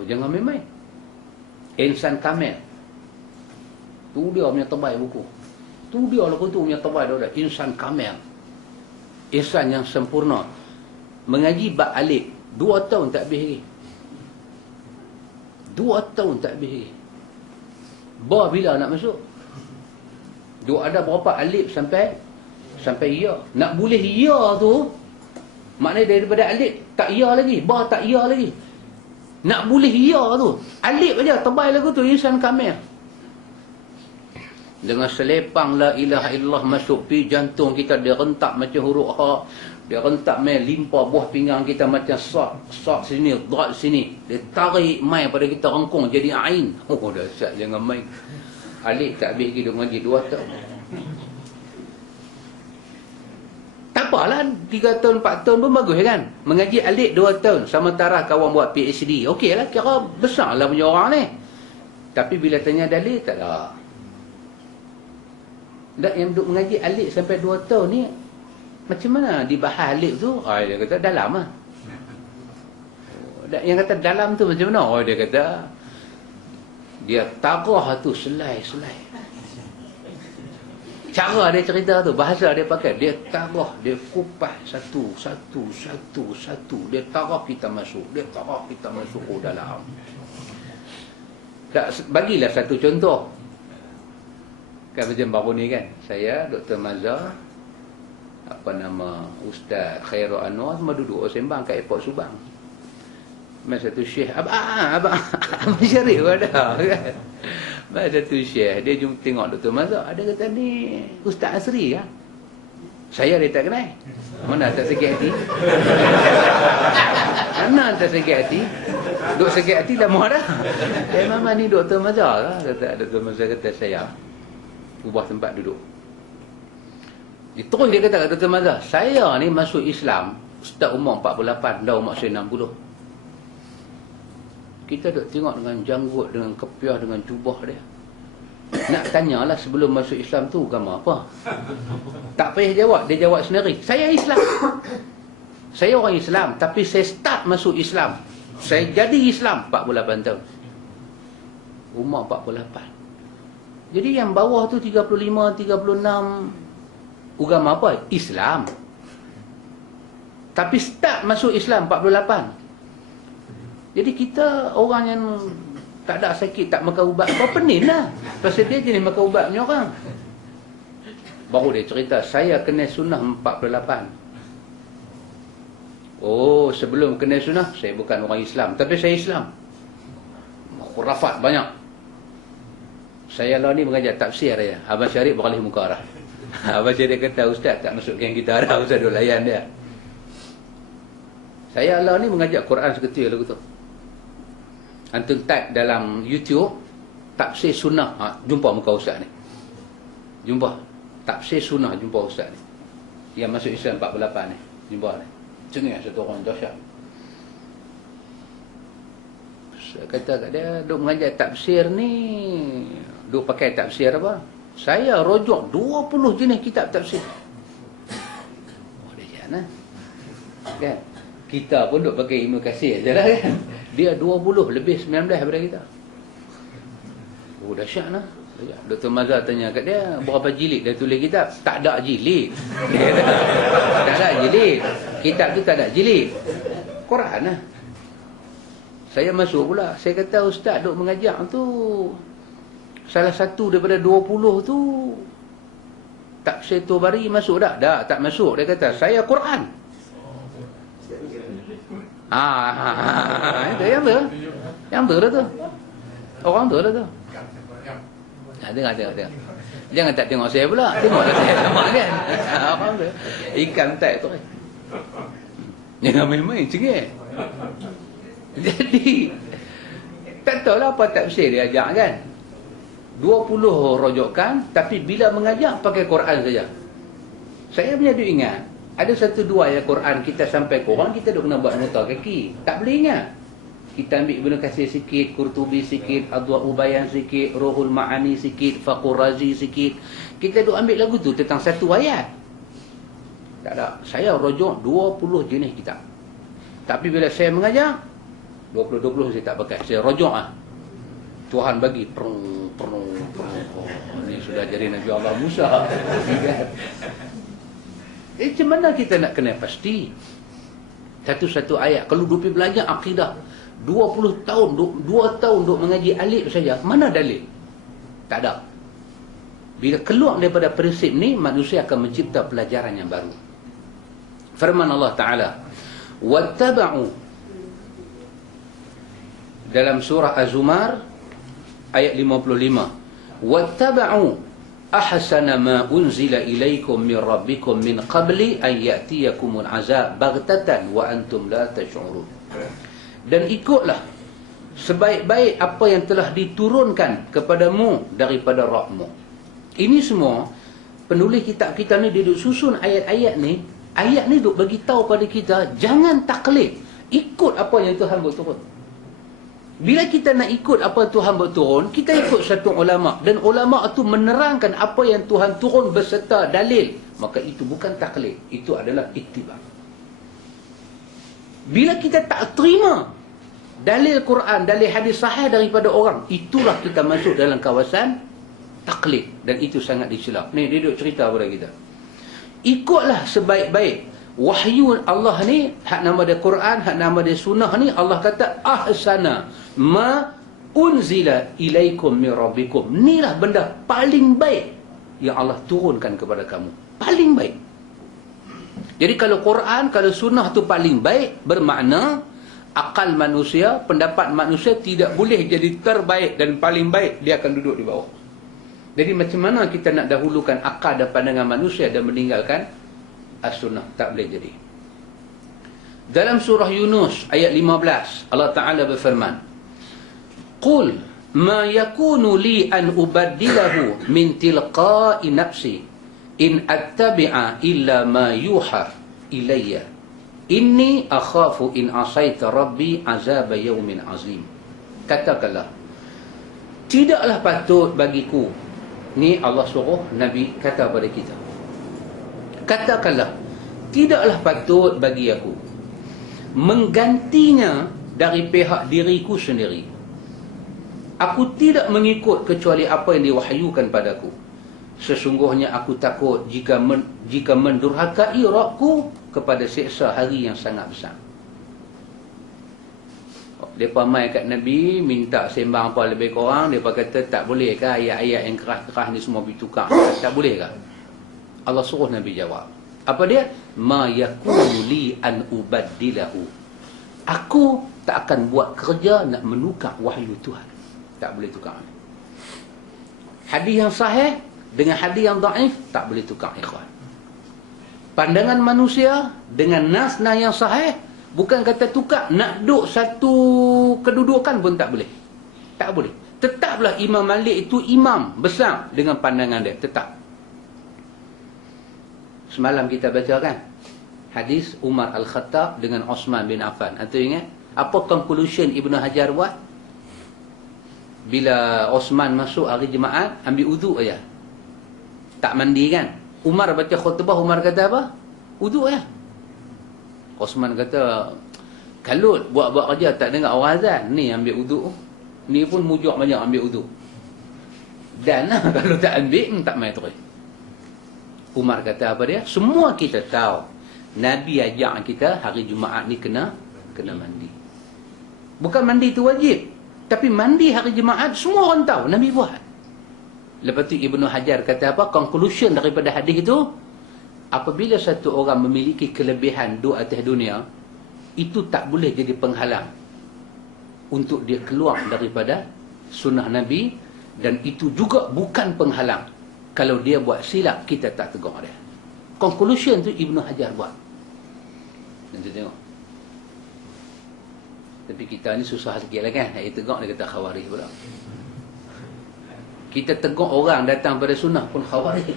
jangan main-main. Insan Kamil, tu dia punya terbaik buku. Tu dia lah tu punya terbaik dah. Insan Kamil, insan yang sempurna. Mengaji bab alif 2 tahun tak habis lagi. 2 tahun tak habis lagi. Ba bila nak masuk? Ada berapa alif sampai ya. Nak boleh ya tu, maknanya daripada alif tak ya lagi, ba tak ya lagi. Nak boleh ya tu, alif aja terbaik lagu tu Insan Kamil. Dengan selepang la ilaha illallah masuk pi jantung kita, dia rentak macam huruf ha, dia rentak mai limpah buah pinggang kita macam sad sini, dad sini, dia tarik mai pada kita rengkung jadi ain. Dahsyat, jangan main. Alif tak habis lagi duk ngaji 2 tahun. Tak apalah, 3 tahun 4 tahun pun bagus kan. Mengaji alif 2 tahun, sama tarah kawan buat PhD, okey lah, kira besar lah punya orang ni. Tapi bila tanya dalil, tak ada. Dan yang duk mengaji alif sampai 2 tahun ni, macam mana dibahas alif tu? Dia kata dalam lah. Yang kata dalam tu macam mana? Dia kata dia tarah tu selai-selai. Cara dia cerita tu, bahasa dia pakai, dia tarah, dia kupas satu. Dia tarah kita masuk, dalam. Bagilah satu contoh. Kan macam baru ni kan, saya, Dr. Mazhar, Ustaz Khairul Anwar, semua duduk sembang kat airport Subang. Masa tu Syekh Abang Syarif ada kan. Ada tu Syekh, dia jumpa tengok Dr. Mazhar, ada kata ni Ustaz Asri ya. Saya dia tak kenal. Mana tak sakit hati? Mana tak sakit hati? Duk sakit hati dah muak dah. Mama ni Dr. Mazhar lah. Kata Dr. Mazhar kata saya ubah tempat duduk. Terus dia kata kat Dr. Mazhar, saya ni masuk Islam start umur 48, dah umur saya 60. Kita duk tengok dengan janggut, dengan kepiah, dengan jubah dia. Nak tanyalah sebelum masuk Islam tu agama apa? Tak payah jawab, dia jawab sendiri. Saya Islam. Saya orang Islam, tapi saya start masuk Islam. Saya jadi Islam 48 tahun. Umur 48. Jadi yang bawah tu 35, 36, agama apa? Islam. Tapi start masuk Islam 48. Jadi kita orang yang tak ada sakit, tak makan ubat, apa pening lah. Pasal dia jenis makan ubat punya orang. Baru dia cerita, saya kena sunnah 48. Oh, sebelum kena sunnah, saya bukan orang Islam. Tapi saya Islam. Khurafat banyak. Saya lah ni mengajar tafsir ya. Abang Syarif beralih muka dah. Abang Syarif kata, Ustaz tak masuk geng kita dah. Ustaz duk layan dia. Saya lah ni mengajar Quran seketul lagu tu. Antum type dalam YouTube tafsir sunnah, jumpa muka ustaz ni. Jumpa tafsir sunnah, jumpa ustaz ni. Yang masuk Islam 48 ni. Jumpa ni. Cengih satu orang dahsyat. Saya kata kat dia, duk mengajar tafsir ni, duk pakai tafsir apa? Saya rojok 20 jenis kitab tafsir. Oh, dia jangan lah. Kan? Kita pun duk pakai Ibnu Katsir je lah kan. Dia 20 lebih 19 daripada kita. Oh, dahsyat lah. Dr. Mazhar tanya kat dia, berapa jilid dia tulis kitab? Tak ada jilid. Dia kata, tak ada jilid. Kitab tu tak ada jilid. Quran lah. Saya masuk pula. Saya kata, Ustaz duk mengajar tu, salah satu daripada 20 tu, tafsir Tabari masuk tak? Tak masuk. Dia kata, saya Quran. Itu yang tu. Yang tu lah tu. Orang tu lah tu. Tengok. Jangan tak tengok saya pula. Tengoklah saya sama kan. Orang tu. Ikan tak tu. Jangan main-main cengih. Jadi tak tahulah apa tafsir dia ajar kan. 20 rojokan, tapi bila mengajar pakai Quran saja. Saya punya duk ingat, ada satu dua ayat Quran kita sampai ke orang, kita duk kena buat nota kaki. Tak boleh ingat. Kita ambil Ibnu Katsir sikit, Qurtubi sikit, Adwa'ul Bayan sikit, Ruhul Ma'ani sikit, Faqur Razi sikit. Kita duk ambil lagu tu tentang satu ayat. Tak ada. Saya rojok 20 jenis kitab. Tapi bila saya mengajar, 20 saya tak pakai. Saya rojok lah. Tuhan bagi perung. Oh, ni sudah jadi Nabi Allah Musa. Macam mana kita nak kena pasti satu-satu ayat? Kalau duk pergi belajar akidah 20 tahun, 2 tahun duk mengaji alif saja, mana dalil? Tak ada. Bila keluar daripada prinsip ni, manusia akan mencipta pelajaran yang baru. Firman Allah Ta'ala, wattaba'u, dalam surah Az-Zumar ayat 55, wattaba'u ahsana ma unzila ilaikum min rabbikum min qabli an ya'tiyakumul azab baghtatan wa antum la tash'urun. Dan ikutlah sebaik-baik apa yang telah diturunkan kepadamu daripada Rabbmu. Ini semua penulis kitab kita ni, dia duk susun ayat-ayat ni. Ayat ni duk bagi tahu pada kita, jangan taklid, ikut apa yang Tuhan buat turun. Bila kita nak ikut apa Tuhan buat turun, kita ikut satu ulama, dan ulama itu menerangkan apa yang Tuhan turun beserta dalil, maka itu bukan taklid, itu adalah ittiba. Bila kita tak terima dalil Quran, dalil hadis sahih daripada orang, itulah kita masuk dalam kawasan taklid, dan itu sangat dicela. Ni dia duk cerita kepada kita, ikutlah sebaik-baik wahyu Allah ni, hak nama dia Quran, hak nama dia sunnah ni. Allah kata ahsana ma unzila ilaikum min rabbikum. Inilah benda paling baik yang Allah turunkan kepada kamu, paling baik. Jadi kalau Quran, kalau sunnah tu paling baik, bermakna akal manusia, pendapat manusia tidak boleh jadi terbaik dan paling baik, dia akan duduk di bawah. Jadi macam mana kita nak dahulukan akal dan pandangan manusia dan meninggalkan as-sunnah? Tak boleh jadi. Dalam surah Yunus ayat 15, Allah Ta'ala berfirman, Qul ma yakunu li an ubaddilahu min tilqa'i nafsi in attabi'a illa ma yuha ilayya inni akhafu in asaita rabbi azab yawmin azim. Katakanlah, tidaklah patut bagiku. Ni Allah suruh Nabi kata pada kita. Katakanlah, tidaklah patut bagi aku menggantinya dari pihak diriku sendiri. Aku tidak mengikut kecuali apa yang diwahyukan padaku. Sesungguhnya aku takut jika mendurhakai Rabbku kepada siksa hari yang sangat besar. Mereka mai kat Nabi minta sembang apa lebih kurang, mereka kata tak boleh ke ayat-ayat yang keras-keras ni semua ditukar? Tak boleh ke? Allah suruh Nabi jawab. Apa dia? Ma yakunu li an ubaddilahu. Aku tak akan buat kerja nak menukar wahyu Tuhan. Tak boleh tukar. Hadis yang sahih dengan hadis yang dhaif tak boleh tukar, ikhwan. Pandangan manusia dengan nas-nas yang sahih, bukan kata tukar, nak duduk satu kedudukan pun tak boleh. Tak boleh. Tetaplah Imam Malik itu imam besar dengan pandangan dia, tetap. Semalam kita baca kan hadis Umar Al-Khattab dengan Osman bin Affan. Antu ingat apa conclusion Ibnu Hajar buat? Bila Osman masuk hari Jumaat, ambil uduk aja. Tak mandi kan? Umar baca khutbah, Umar kata apa? Uduk aja. Osman kata, kalut buat-buat kerja tak dengar orang azan, ni ambil uduk. Ni pun mujuk banyak ambil uduk. Dan kalau tak ambil, tak main terus. Umar kata apa dia? Semua kita tahu Nabi ajak kita hari Jumaat ni kena mandi. Bukan mandi tu wajib, tapi mandi hari Jumaat semua orang tahu, Nabi buat. Lepas tu Ibnu Hajar kata apa? Conclusion daripada hadis itu, apabila satu orang memiliki kelebihan di atas dunia, itu tak boleh jadi penghalang untuk dia keluar daripada sunnah Nabi, dan itu juga bukan penghalang kalau dia buat silap, kita tak tegur dia. Conclusion tu Ibnu Hajar buat. Nanti tengok. Tapi kita ni susah sikit lah kan. Yang tegur dia kata khawarij pula. Kita tegur orang datang pada sunnah pun khawarij.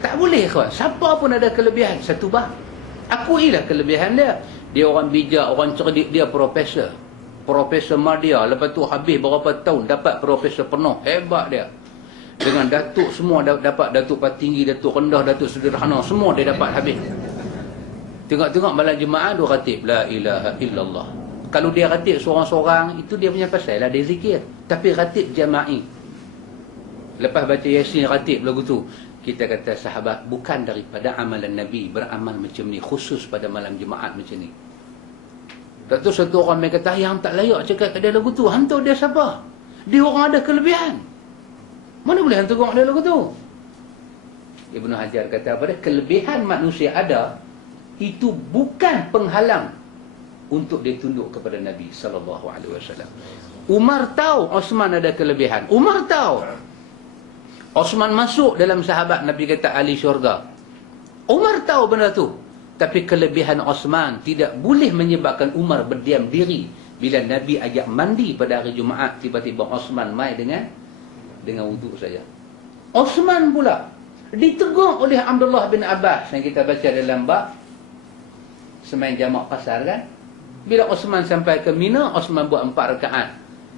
Tak boleh kawan. Siapa pun ada kelebihan. Satu bah. Akuilah kelebihan dia. Dia orang bijak, orang cerdik, dia profesor. Profesor Madya. Lepas tu habis berapa tahun dapat profesor penuh. Hebat dia. Dengan datuk semua dapat, datuk tinggi, datuk rendah, datuk sederhana, semua dia dapat habis. Tengok-tengok malam Jumaat dia khatib la ilaha illallah. Kalau dia khatib seorang-seorang, itu dia punya pasal lah, dia zikir. Tapi khatib jama'i. Lepas baca Yasin khatib lagu tu, kita kata sahabat, bukan daripada amalan Nabi beramal macam ni, khusus pada malam Jumaat macam ni. Lepas tu satu orang yang kata, yang tak layak cakap dia lagu tu, hantu dia siapa? Dia orang ada kelebihan. Mana boleh hantu orang dia lagu tu? Ibnu Hajar kata apa dia? Kelebihan manusia ada, itu bukan penghalang untuk dia tunduk kepada Nabi SAW. Umar tahu Osman ada kelebihan. Umar tahu. Osman masuk dalam sahabat Nabi kata ahli syurga. Umar tahu benda tu. Tapi kelebihan Osman tidak boleh menyebabkan Umar berdiam diri bila Nabi ajak mandi pada hari Jumaat, tiba-tiba Osman mai dengan wuduk saja. Osman pula ditegur oleh Abdullah bin Abbas yang kita baca dalam bab semain jamak pasar kan. Bila Osman sampai ke Mina, Osman buat 4 rakaat.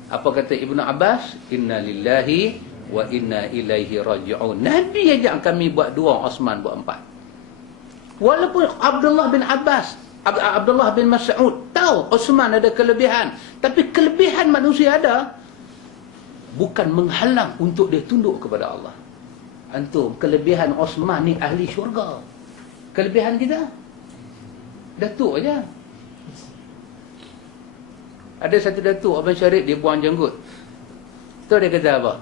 Apa kata Ibnu Abbas? Inna lillahi wa inna ilaihi raji'un. Nabi ajak kami buat 2, Osman buat 4. Walaupun Abdullah bin Abbas, Abdullah bin Mas'ud tahu Osman ada kelebihan, tapi kelebihan manusia ada, bukan menghalang untuk dia tunduk kepada Allah. Antum, kelebihan Osman ni ahli syurga. Kelebihan kita datuk aja. Ada satu datuk Abang Syarif, dia buang janggut. Tahu dia kata apa?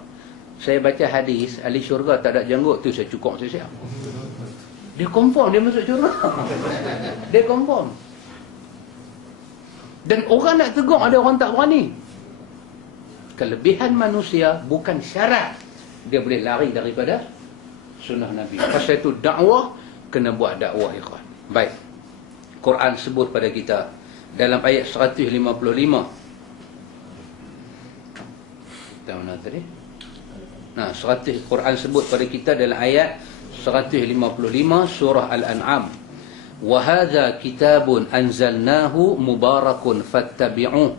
Saya baca hadis ahli syurga tak ada janggut tu, saya cukup saya siap. Dia confirm dia masuk syurga. Dia confirm. Dan orang nak tegur, ada orang tak berani. Kelebihan manusia bukan syarat dia boleh lari daripada sunnah Nabi. Pasal itu dakwah, kena buat dakwah, ikhwan. Baik. Quran sebut pada kita dalam ayat 155. Kita mana tadi? Nah, Quran sebut pada kita dalam ayat 155 surah Al-An'am. Wa hadza kitabun anzalnahu mubarakun fattabi'uh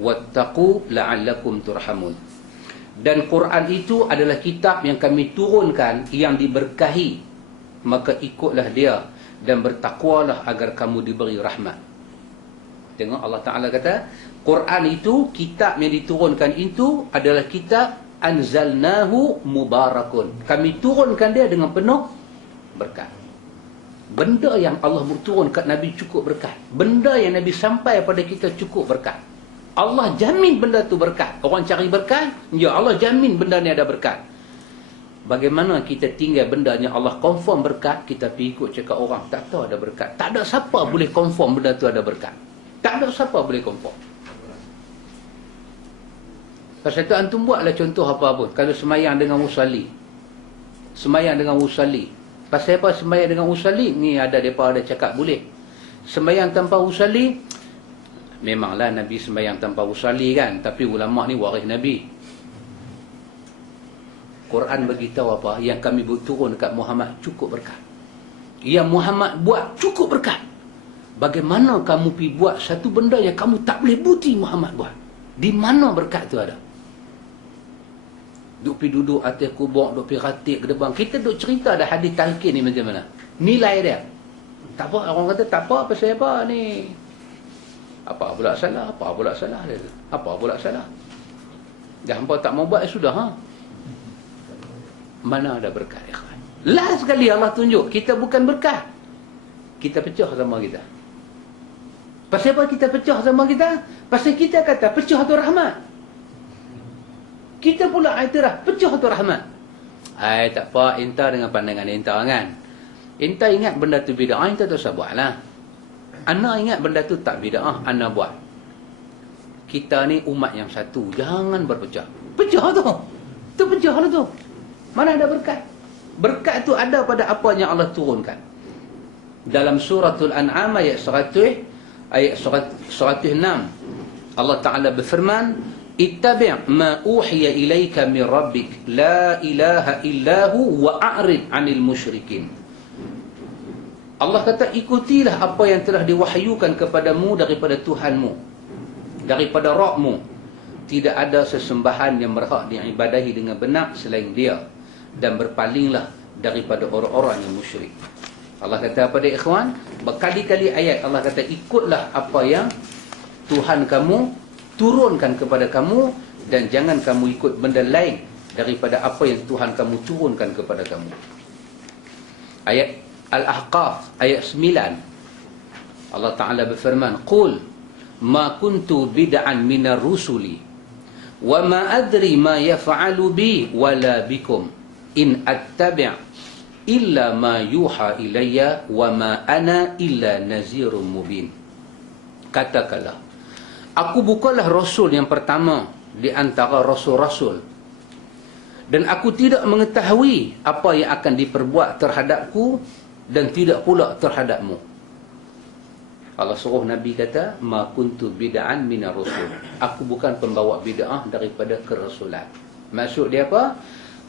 wattaqu la'allakum turhamun. Dan Quran itu adalah kitab yang kami turunkan yang diberkahi, maka ikutlah dia dan bertakwalah agar kamu diberi rahmat. Tengok, Allah Ta'ala kata Quran itu, kitab yang diturunkan itu adalah kitab anzalnahu mubarakun, kami turunkan dia dengan penuh berkat. Benda yang Allah turun kat Nabi cukup berkat. Benda yang Nabi sampai pada kita cukup berkat. Allah jamin benda tu berkat. Orang cari berkat, ya Allah jamin benda ni ada berkat. Bagaimana kita tinggal benda yang Allah confirm berkat, kita pergi ikut cakap orang tak tahu ada berkat. Tak ada siapa boleh confirm benda tu ada berkat. Tak ada siapa boleh confirm. Pasal tu antum buatlah contoh apa-apa. Kalau semayang dengan usalli. Semayang dengan usalli. Pasal apa semayang dengan usalli? Ni ada mereka ada cakap boleh. Semayang tanpa usalli, memanglah Nabi sembahyang tanpa usalli kan, tapi ulama ni waris Nabi. Quran beritahu apa? Yang kami turun dekat Muhammad cukup berkat. Yang Muhammad buat cukup berkat. Bagaimana kamu pergi buat satu benda yang kamu tak boleh bukti Muhammad buat? Di mana berkat tu ada? Duk pergi duduk atas kubur, duk pergi ratik ke depan. Kita duk cerita ada hadis talqin ni macam mana? Nilai dia. Tak apa, orang kata tak apa, pasal apa ni? Apa pula salah? Apa pula salah dia? Apa pula salah? Dah hampa tak mau buat, sudah ha? Mana ada berkat, ikhwan? Last sekali Allah tunjuk kita bukan berkat. Kita pecah sama kita. Pasal apa kita pecah sama kita? Pasal kita kata pecah tu rahmat. Kita pula iktiraf pecah tu rahmat. Hai, tak apa, inta dengan pandangan inta kan. Inta ingat benda tu bid'ah, inta tak usah buatlah. Ana ingat benda tu tak bid'ah, ana buat. Kita ni umat yang satu, jangan berpecah. Pecah tu. Tu pecah lah tu. Mana ada berkat? Berkat tu ada pada apa yang Allah turunkan. Dalam suratul An'am ayat 100, ayat 106, Allah Ta'ala berfirman, ittabi' ma uhiya ilaika min rabbik la ilaha illahu wa a'rid 'anil musyrikin. Allah kata ikutilah apa yang telah diwahyukan kepadamu daripada Tuhanmu, daripada Rabbmu. Tidak ada sesembahan yang berhak diibadahi dengan benar selain Dia, dan berpalinglah daripada orang-orang yang musyrik. Allah kata pada ikhwan, berkali-kali ayat Allah kata ikutlah apa yang Tuhan kamu turunkan kepada kamu, dan jangan kamu ikut benda lain daripada apa yang Tuhan kamu turunkan kepada kamu. Ayat Al-Ahqaf ayat 9, Allah Ta'ala berfirman, qul ma kuntu bid'an minar rusuli wa ma adri ma yaf'alu bi wala bikum in attabi' illa ma yuha ilayya wa ma ana illa nazirum mubin. Katakanlah, aku bukanlah rasul yang pertama di antara rasul-rasul, dan aku tidak mengetahui apa yang akan diperbuat terhadapku dan tidak pula terhadapmu. Allah suruh Nabi kata, ma kuntu bid'an minar rasul. Aku bukan pembawa bid'ah daripada kerasulan. Maksud dia apa?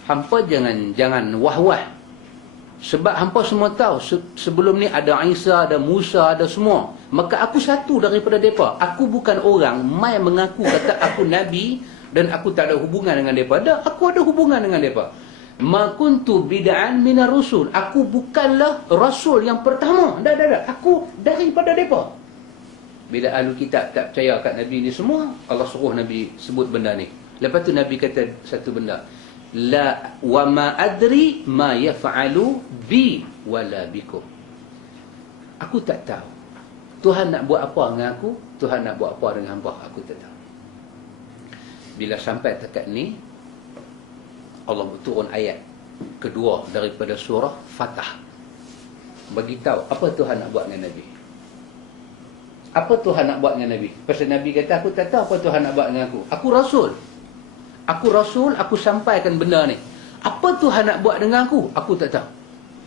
Hampa jangan wah-wah. Sebab hampa semua tahu sebelum ni ada Isa, ada Musa, ada semua. Maka aku satu daripada mereka. Aku bukan orang mai mengaku kata aku Nabi dan aku tak ada hubungan dengan mereka. Dah, aku ada hubungan dengan mereka. Ma kuntu bid'an minar rusul. Aku bukanlah rasul yang pertama. Dah. Aku daripada mereka. Bila ahli kitab tak percaya kat Nabi ni semua, Allah suruh Nabi sebut benda ni. Lepas tu Nabi kata satu benda, la wa ma adri ma yaf'alu bi wala bikum. Aku tak tahu Tuhan nak buat apa dengan aku, Tuhan nak buat apa dengan hamba, aku tak tahu. Bila sampai dekat ni, Allah turun ayat kedua daripada surah Fatah, bagi tahu apa Tuhan nak buat dengan Nabi. Apa Tuhan nak buat dengan Nabi? Pasal Nabi kata, aku tak tahu apa Tuhan nak buat dengan aku. Aku Rasul. Aku sampaikan benda ni. Apa Tuhan nak buat dengan aku? Aku tak tahu.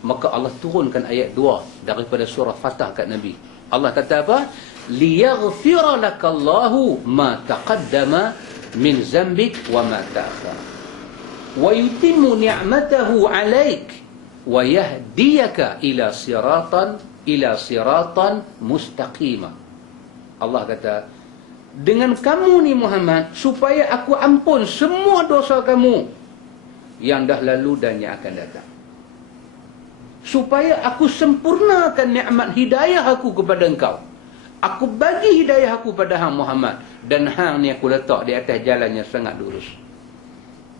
Maka Allah turunkan ayat 2 daripada surah Fatah kat Nabi. Allah kata apa? Liyaghfira lakallahu ma taqaddama min zambik wa ma ta'akhkhar. Wa yutimmu ni'matahu 'alaik wa yahdiyaka ila siratan mustaqimah. Allah kata, dengan kamu ni Muhammad, supaya aku ampun semua dosa kamu yang dah lalu dan yang akan datang. Supaya aku sempurnakan nikmat hidayah aku kepada engkau. Aku bagi hidayah aku pada hang Muhammad, dan hang ni aku letak di atas jalan yang sangat lurus.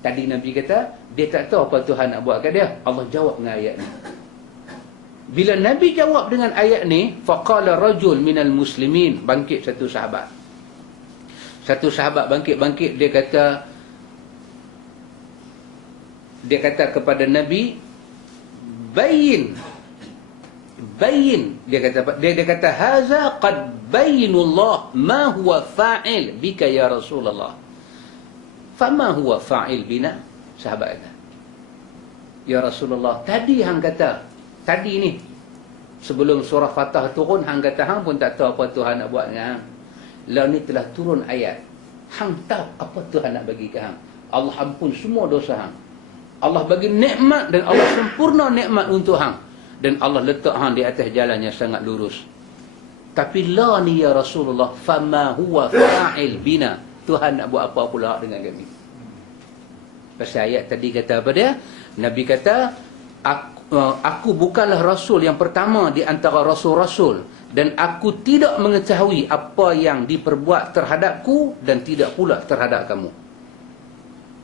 Tadi Nabi kata, dia tak tahu apa Tuhan nak buat kat dia. Allah jawab dengan ayat ni. Bila Nabi jawab dengan ayat ni, faqala rajul minal muslimin, bangkit satu sahabat. Satu sahabat bangkit, dia kata kepada Nabi, bayin. Dia kata haza qad bayyinullah ma huwa fa'il bika ya Rasulullah. Fama huwa fa'il bina? Sahabat kata, ya Rasulullah, tadi hang kata, tadi ni sebelum surah Fatah turun, hang kata hang pun tak tahu apa Tuhan nak buat dengan hang. Lah ni telah turun ayat, hang tahu apa Tuhan nak bagi ke hang. Allah ampun semua dosa hang. Allah bagi nikmat dan Allah sempurna nikmat untuk hang, dan Allah letak hang di atas jalan yang sangat lurus. Tapi la ni ya Rasulullah, fama huwa fa'il bina. Tuhan nak buat apa pula dengan kami? Pasal ayat tadi kata apa dia? Nabi kata, aku bukanlah Rasul yang pertama di antara Rasul-Rasul, dan aku tidak mengetahui apa yang diperbuat terhadapku dan tidak pula terhadap kamu.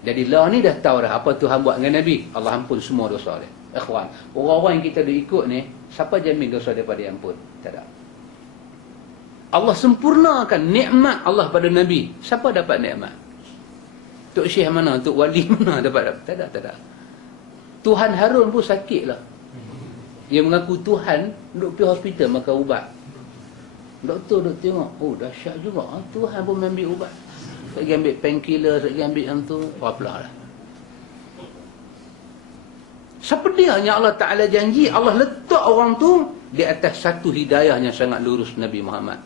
Jadi lah ni dah tahu dah apa Tuhan buat dengan Nabi. Allah ampun semua dosa dia. Ikhwan, orang-orang yang kita dah ikut ni, siapa jamin dosa daripada yang ampun? Tak ada. Allah sempurnakan nikmat Allah pada Nabi. Siapa dapat nikmat? Tok Syekh mana? Tok Wali mana dapat? Tak ada. Tuhan Harun pun sakit lah. Dia mengaku Tuhan, duduk pergi hospital makan ubat. Doktor duduk tengok, oh dahsyat juga. Tuhan pun ambil ubat. Lagi ambil painkiller, lagi ambil yang tu. Apalah lah. Siapa dia yang Allah Ta'ala janji Allah letak orang tu di atas satu hidayah yang sangat lurus, Nabi Muhammad.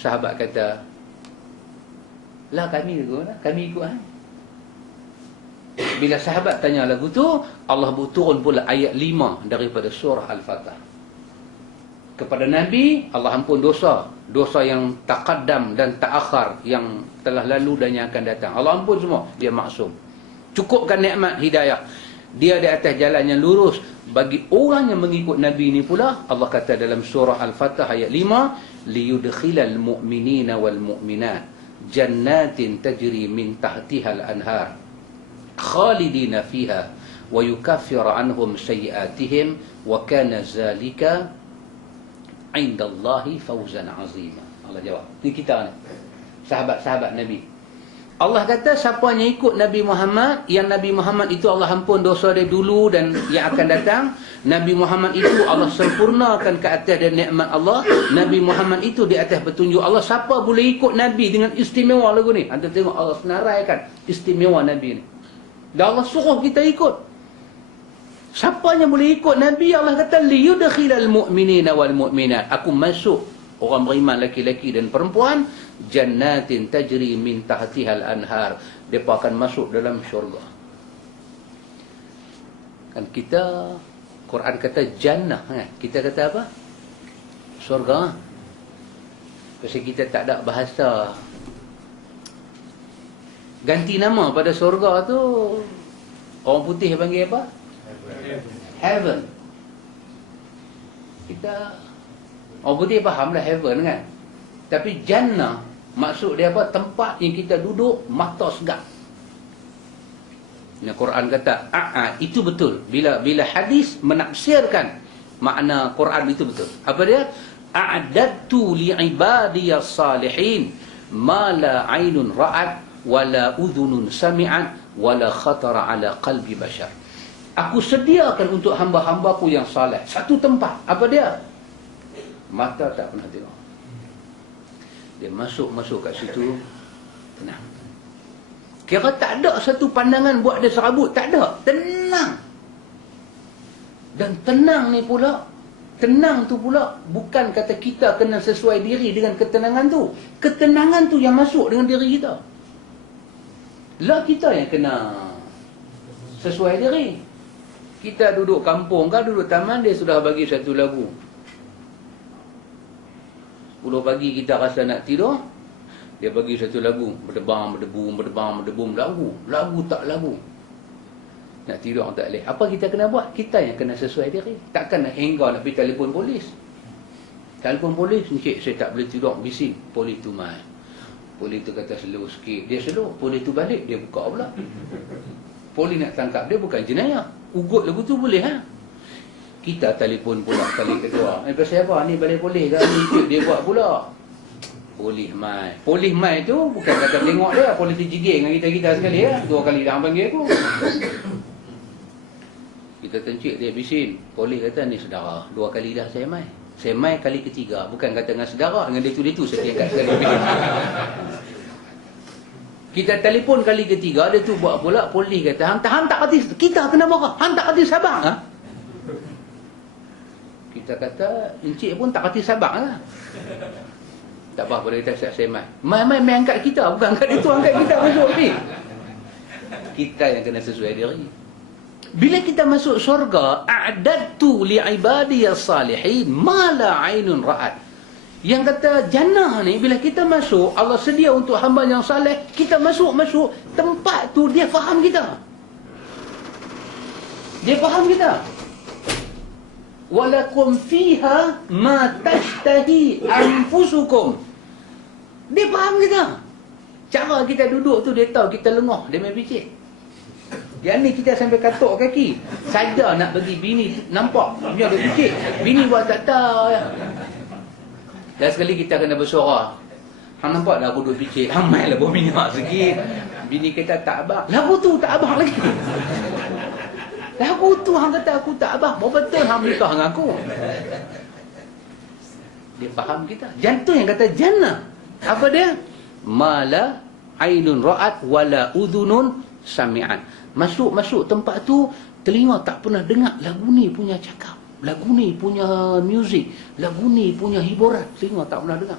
Sahabat kata, lah kami ikut hang. Bila sahabat tanya lagu tu, Allah turun pula ayat 5 daripada surah Al-Fatah. Kepada Nabi, Allah ampun dosa yang taqaddam dan ta'akhir, yang telah lalu dan yang akan datang. Allah ampun semua, dia maksum. Cukupkan nikmat hidayah, dia di atas jalan yang lurus. Bagi orang yang mengikut Nabi ni pula, Allah kata dalam surah Al-Fatah ayat 5, liyudkhilal mu'minina wal mu'minat jannatin tajri min tahtihal anhar khalidina fiha wa yukaffir anhum sayiatihim wa kana zalika indallahi fawzan azima. Allah jawab. Ni kita ni, sahabat-sahabat Nabi. Allah kata siapa yang ikut Nabi Muhammad, yang Nabi Muhammad itu Allah ampun dosa dia dulu dan yang akan datang. Nabi Muhammad itu Allah sempurnakan ke atas dan nikmat Allah. Nabi Muhammad itu di atas petunjuk Allah. Siapa boleh ikut Nabi dengan istimewa lagu ni? Anda tengok Allah senaraikan istimewa Nabi ni. Dan Allah suruh kita ikut. Siapa yang boleh ikut Nabi? Allah kata liyudkhilal mu'minina wal mu'minat. Aku masuk orang beriman laki-laki dan perempuan jannatin tajri min tahtihal anhar. Mereka akan masuk dalam syurga. Kan kita, Quran kata jannah kan? Kita kata apa? Syurga. Pasal kita tak ada bahasa ganti nama pada syurga tu. Orang putih panggil apa? Heaven. Kita orang putih faham lah heaven kan. Tapi jannah maksud dia apa? Tempat yang kita duduk mata segak. Nah, Quran kata itu betul. Bila hadis menafsirkan makna Quran itu betul. Apa dia? A'dadtu li'ibadiyas salihin ma la 'ainun ra'at wa la udhunun sami'at wa la khatara 'ala qalbi bashar. Aku sediakan untuk hamba-hambaku yang saleh satu tempat. Apa dia? Mata tak pernah tengok, Dia masuk kat situ, tenang. Kira tak ada satu pandangan buat dia serabut, tak ada. Tenang. Dan tenang ni pula, tenang tu pula bukan kata kita kena sesuai diri dengan ketenangan tu. Ketenangan tu yang masuk dengan diri kita. Lah kita yang kena sesuai diri. Kita duduk kampung kan, duduk taman, dia sudah bagi satu lagu. 10 pagi kita rasa nak tidur, dia bagi satu lagu, berdebam, berdebum, lagu tak lagu. Nak tidur tak boleh. Apa kita kena buat? Kita yang kena sesuai diri. Takkan nak hingga nak pergi telefon polis. Telefon polis, encik saya tak boleh tidur, bising. Polis tu mai. Polis tu kata slow sikit, dia slow. Polis tu balik, dia buka pula. Polis nak tangkap dia bukan jenayah. Ugut lagu tu boleh ha? Kita telefon pula kali kedua. Pasal apa? Ni balai polis dah ni ikut dia buat pula. Polis mai. Polis mai tu bukan kata tengok dia, polis dijigil dengan kita sekali ya. 2 kali dah panggil aku. Kita tencik dia bising. Polis kata ni saudara, 2 kali dah saya mai. Saya mai kali ketiga, bukan kata dengan saudara, dengan dia tu saya tingkat sekali. Kita telefon kali ketiga, dia tu buat pula, polis kata, hang tak kerti, kita kena marah, hang tak kerti sabar ha? Kita kata, encik pun tak kerti sabar lah. Tak apa, boleh kata saya mai. Mai angkat kita, bukan angkat dia tu, angkat kita masuk ni. Kita yang kena sesuai diri. Bila kita masuk syurga, a'dadtu li'ibadiyas salihin ma la 'ainun ra'at. Yang kata jannah ni, bila kita masuk, Allah sedia untuk hamba yang saleh, kita masuk tempat tu dia faham kita. Dia faham kita. Walakum fiha ma tashtahi anfusukum. Dia faham kita. Cara kita duduk tu dia tahu kita lengah, dia main picit. Yang ni kita sampai katuk kaki. Saja nak bagi bini nampak dia ada picit. Bini buat tak tahu ya. Dan sekali kita kena bersuara. Hang nampak dah aku duduk picit. Ramai lah berminyak sikit. Bini kata tak abang. Lagu tu tak abang lagi. Lagu tu hang kata aku tak abang. Betul hang menikah dengan aku. Dia faham kita. Jantung yang kata jannah. Apa dia? Mala ainun ra'at wala udhunun sami'an. Masuk tempat tu, telinga tak pernah dengar lagu ni punya cakap, lagu ni punya muzik, lagu ni punya hiburan, telinga tak pernah dengar.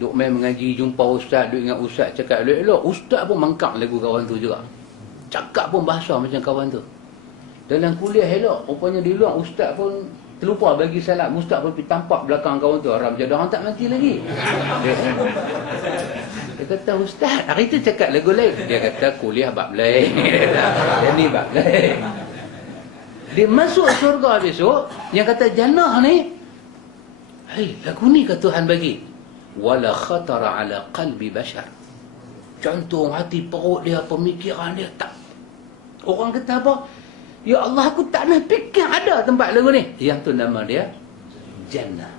Duk main mengaji, jumpa ustaz, duk ingat ustaz cakap elok-elok, ustaz pun mangkak lagu kawan tu juga. Cakap pun bahasa macam kawan tu. Dalam kuliah elok, rupanya di luar ustaz pun terlupa bagi salam, ustaz pun pergi tampak belakang kawan tu, haram jadi orang tak mati lagi. Dia kata, ustaz, hari tu cakap lagu lain. Dia kata, kuliah bab lain. Dia ni bab lain. Dia masuk syurga besok, yang kata jannah ni, hei, lagu ni ke Tuhan bagi? Wala khatara ala qalbi bashar. Jantung, hati, perut dia, pemikiran dia, tak. Orang kata apa? Ya Allah, aku tak nak fikir ada tempat lagu ni. Yang tu nama dia jannah.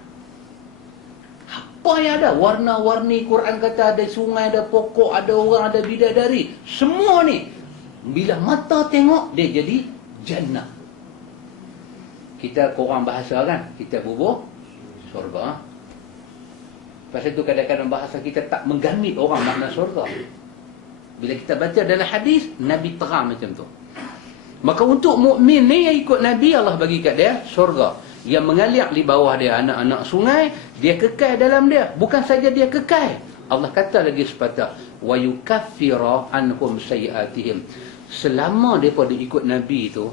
Apa yang ada? Warna-warni, Quran kata ada sungai, ada pokok, ada orang, ada bidadari. Semua ni, bila mata tengok, dia jadi jannah. Kita korang bahasa kan? Kita bubuh surga. Pasal itu kadang-kadang bahasa kita tak menggamit orang makna surga. Bila kita baca dalam hadis, Nabi terang macam tu. Maka untuk mukmin ni yang ikut Nabi, Allah bagi kat dia surga. Yang mengalir di bawah dia anak-anak sungai, dia kekal dalam dia. Bukan saja dia kekal, Allah kata lagi sepatah, wa yukaffira anhum sayiatihim. Selama depa ikut Nabi tu,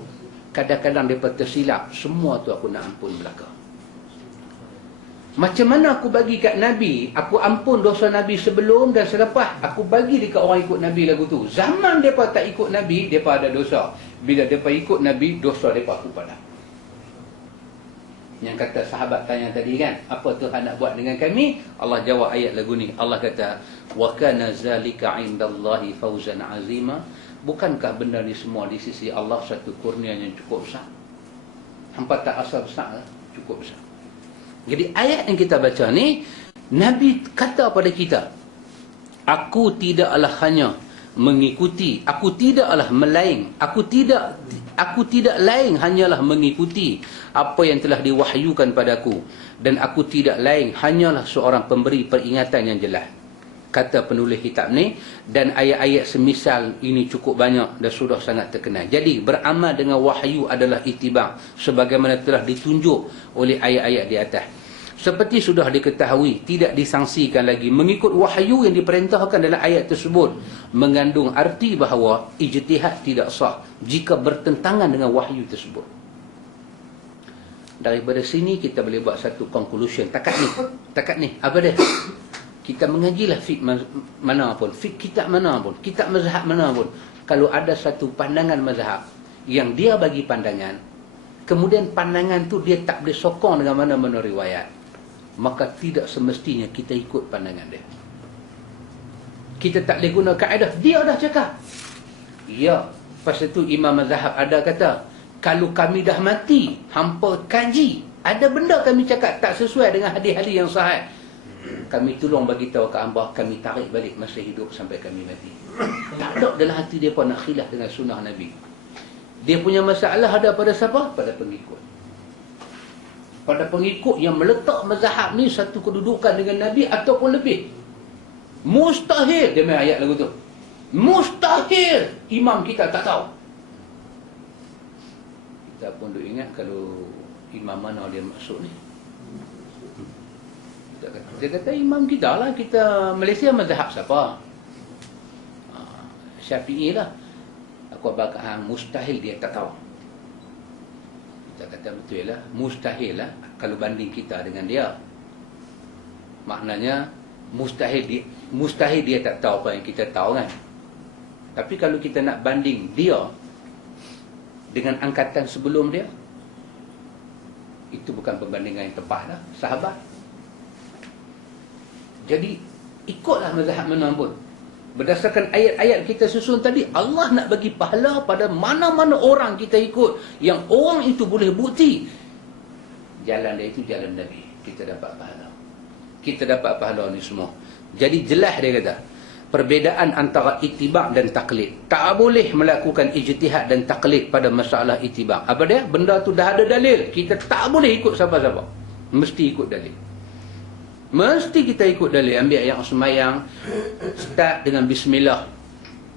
kadang-kadang depa tersilap, semua tu aku nak ampun belaka. Macam mana aku bagi kat Nabi, aku ampun dosa Nabi sebelum dan selepas, aku bagi dekat orang ikut Nabi lagu tu. Zaman depa tak ikut Nabi, depa ada dosa. Bila depa ikut Nabi, dosa depa aku padam. Yang kata sahabat tanya tadi kan, apa Tuhan nak buat dengan kami? Allah jawab ayat lagu ni. Allah kata, wa kana zalika 'indallahi fawzan 'azima. Bukankah benda ni semua di sisi Allah satu kurnia yang cukup besar? Hampa tak asal besar lah, cukup besar. Jadi ayat yang kita baca ni, Nabi kata pada kita, aku tidaklah hanya mengikuti, aku tidaklah melaing, aku tidak Aku tidak lain hanyalah mengikuti apa yang telah diwahyukan padaku, dan aku tidak lain hanyalah seorang pemberi peringatan yang jelas. Kata penulis kitab ni, dan ayat-ayat semisal ini cukup banyak dan sudah sangat terkenal. Jadi beramal dengan wahyu adalah ittiba', sebagaimana telah ditunjuk oleh ayat-ayat di atas. Seperti sudah diketahui, tidak disangsikan lagi mengikut wahyu yang diperintahkan dalam ayat tersebut, mengandung arti bahawa ijtihad tidak sah jika bertentangan dengan wahyu tersebut. Daripada sini kita boleh buat satu conclusion. Takat ni apa dia? Kita mengajilah fiqh mana pun, fiqh kitab mana pun, kitab mazhab mana pun. Kalau ada satu pandangan mazhab yang dia bagi pandangan, kemudian pandangan tu dia tak boleh sokong dengan mana-mana riwayat, maka tidak semestinya kita ikut pandangan dia. Kita tak boleh guna kaedah dia dah cakap. Ya, pasal tu imam mazhab ada kata, kalau kami dah mati, hampa kaji, ada benda kami cakap tak sesuai dengan hadis-hadis yang sahih, kami tolong bagi tahu ke hamba, kami tarik balik masa hidup sampai kami mati. Tak ada dalam hati dia pun nak khilaf dengan sunnah Nabi. Dia punya masalah ada pada siapa? Pada pengikut. Pada pengikut yang meletak mazhab ni satu kedudukan dengan Nabi ataupun lebih. Mustahil, dia main ayat lagu tu, mustahil imam kita tak tahu. Kita pun duk ingat kalau imam mana dia maksud ni. Dia kata imam kita lah, kita Malaysia mazhab siapa? Syafi'i lah. Aku abang mustahil dia tak tahu. Kita kata betul lah, mustahil lah kalau banding kita dengan dia. Maknanya mustahil dia tak tahu apa yang kita tahu kan. Tapi kalau kita nak banding dia dengan angkatan sebelum dia, itu bukan perbandingan yang tepat lah, sahabat. Jadi ikutlah mazhab mana pun. Berdasarkan ayat-ayat kita susun tadi, Allah nak bagi pahala pada mana-mana orang kita ikut, yang orang itu boleh bukti jalan dia itu jalan Nabi, kita dapat pahala. Kita dapat pahala ni semua. Jadi jelas dia kata, perbezaan antara ittiba' dan taklid. Tak boleh melakukan ijtihad dan taklid pada masalah ittiba'. Apa dia? Benda tu dah ada dalil, kita tak boleh ikut siapa-siapa, mesti ikut dalil. Mesti kita ikut dalil. Ambil ayat semayang, start dengan bismillah,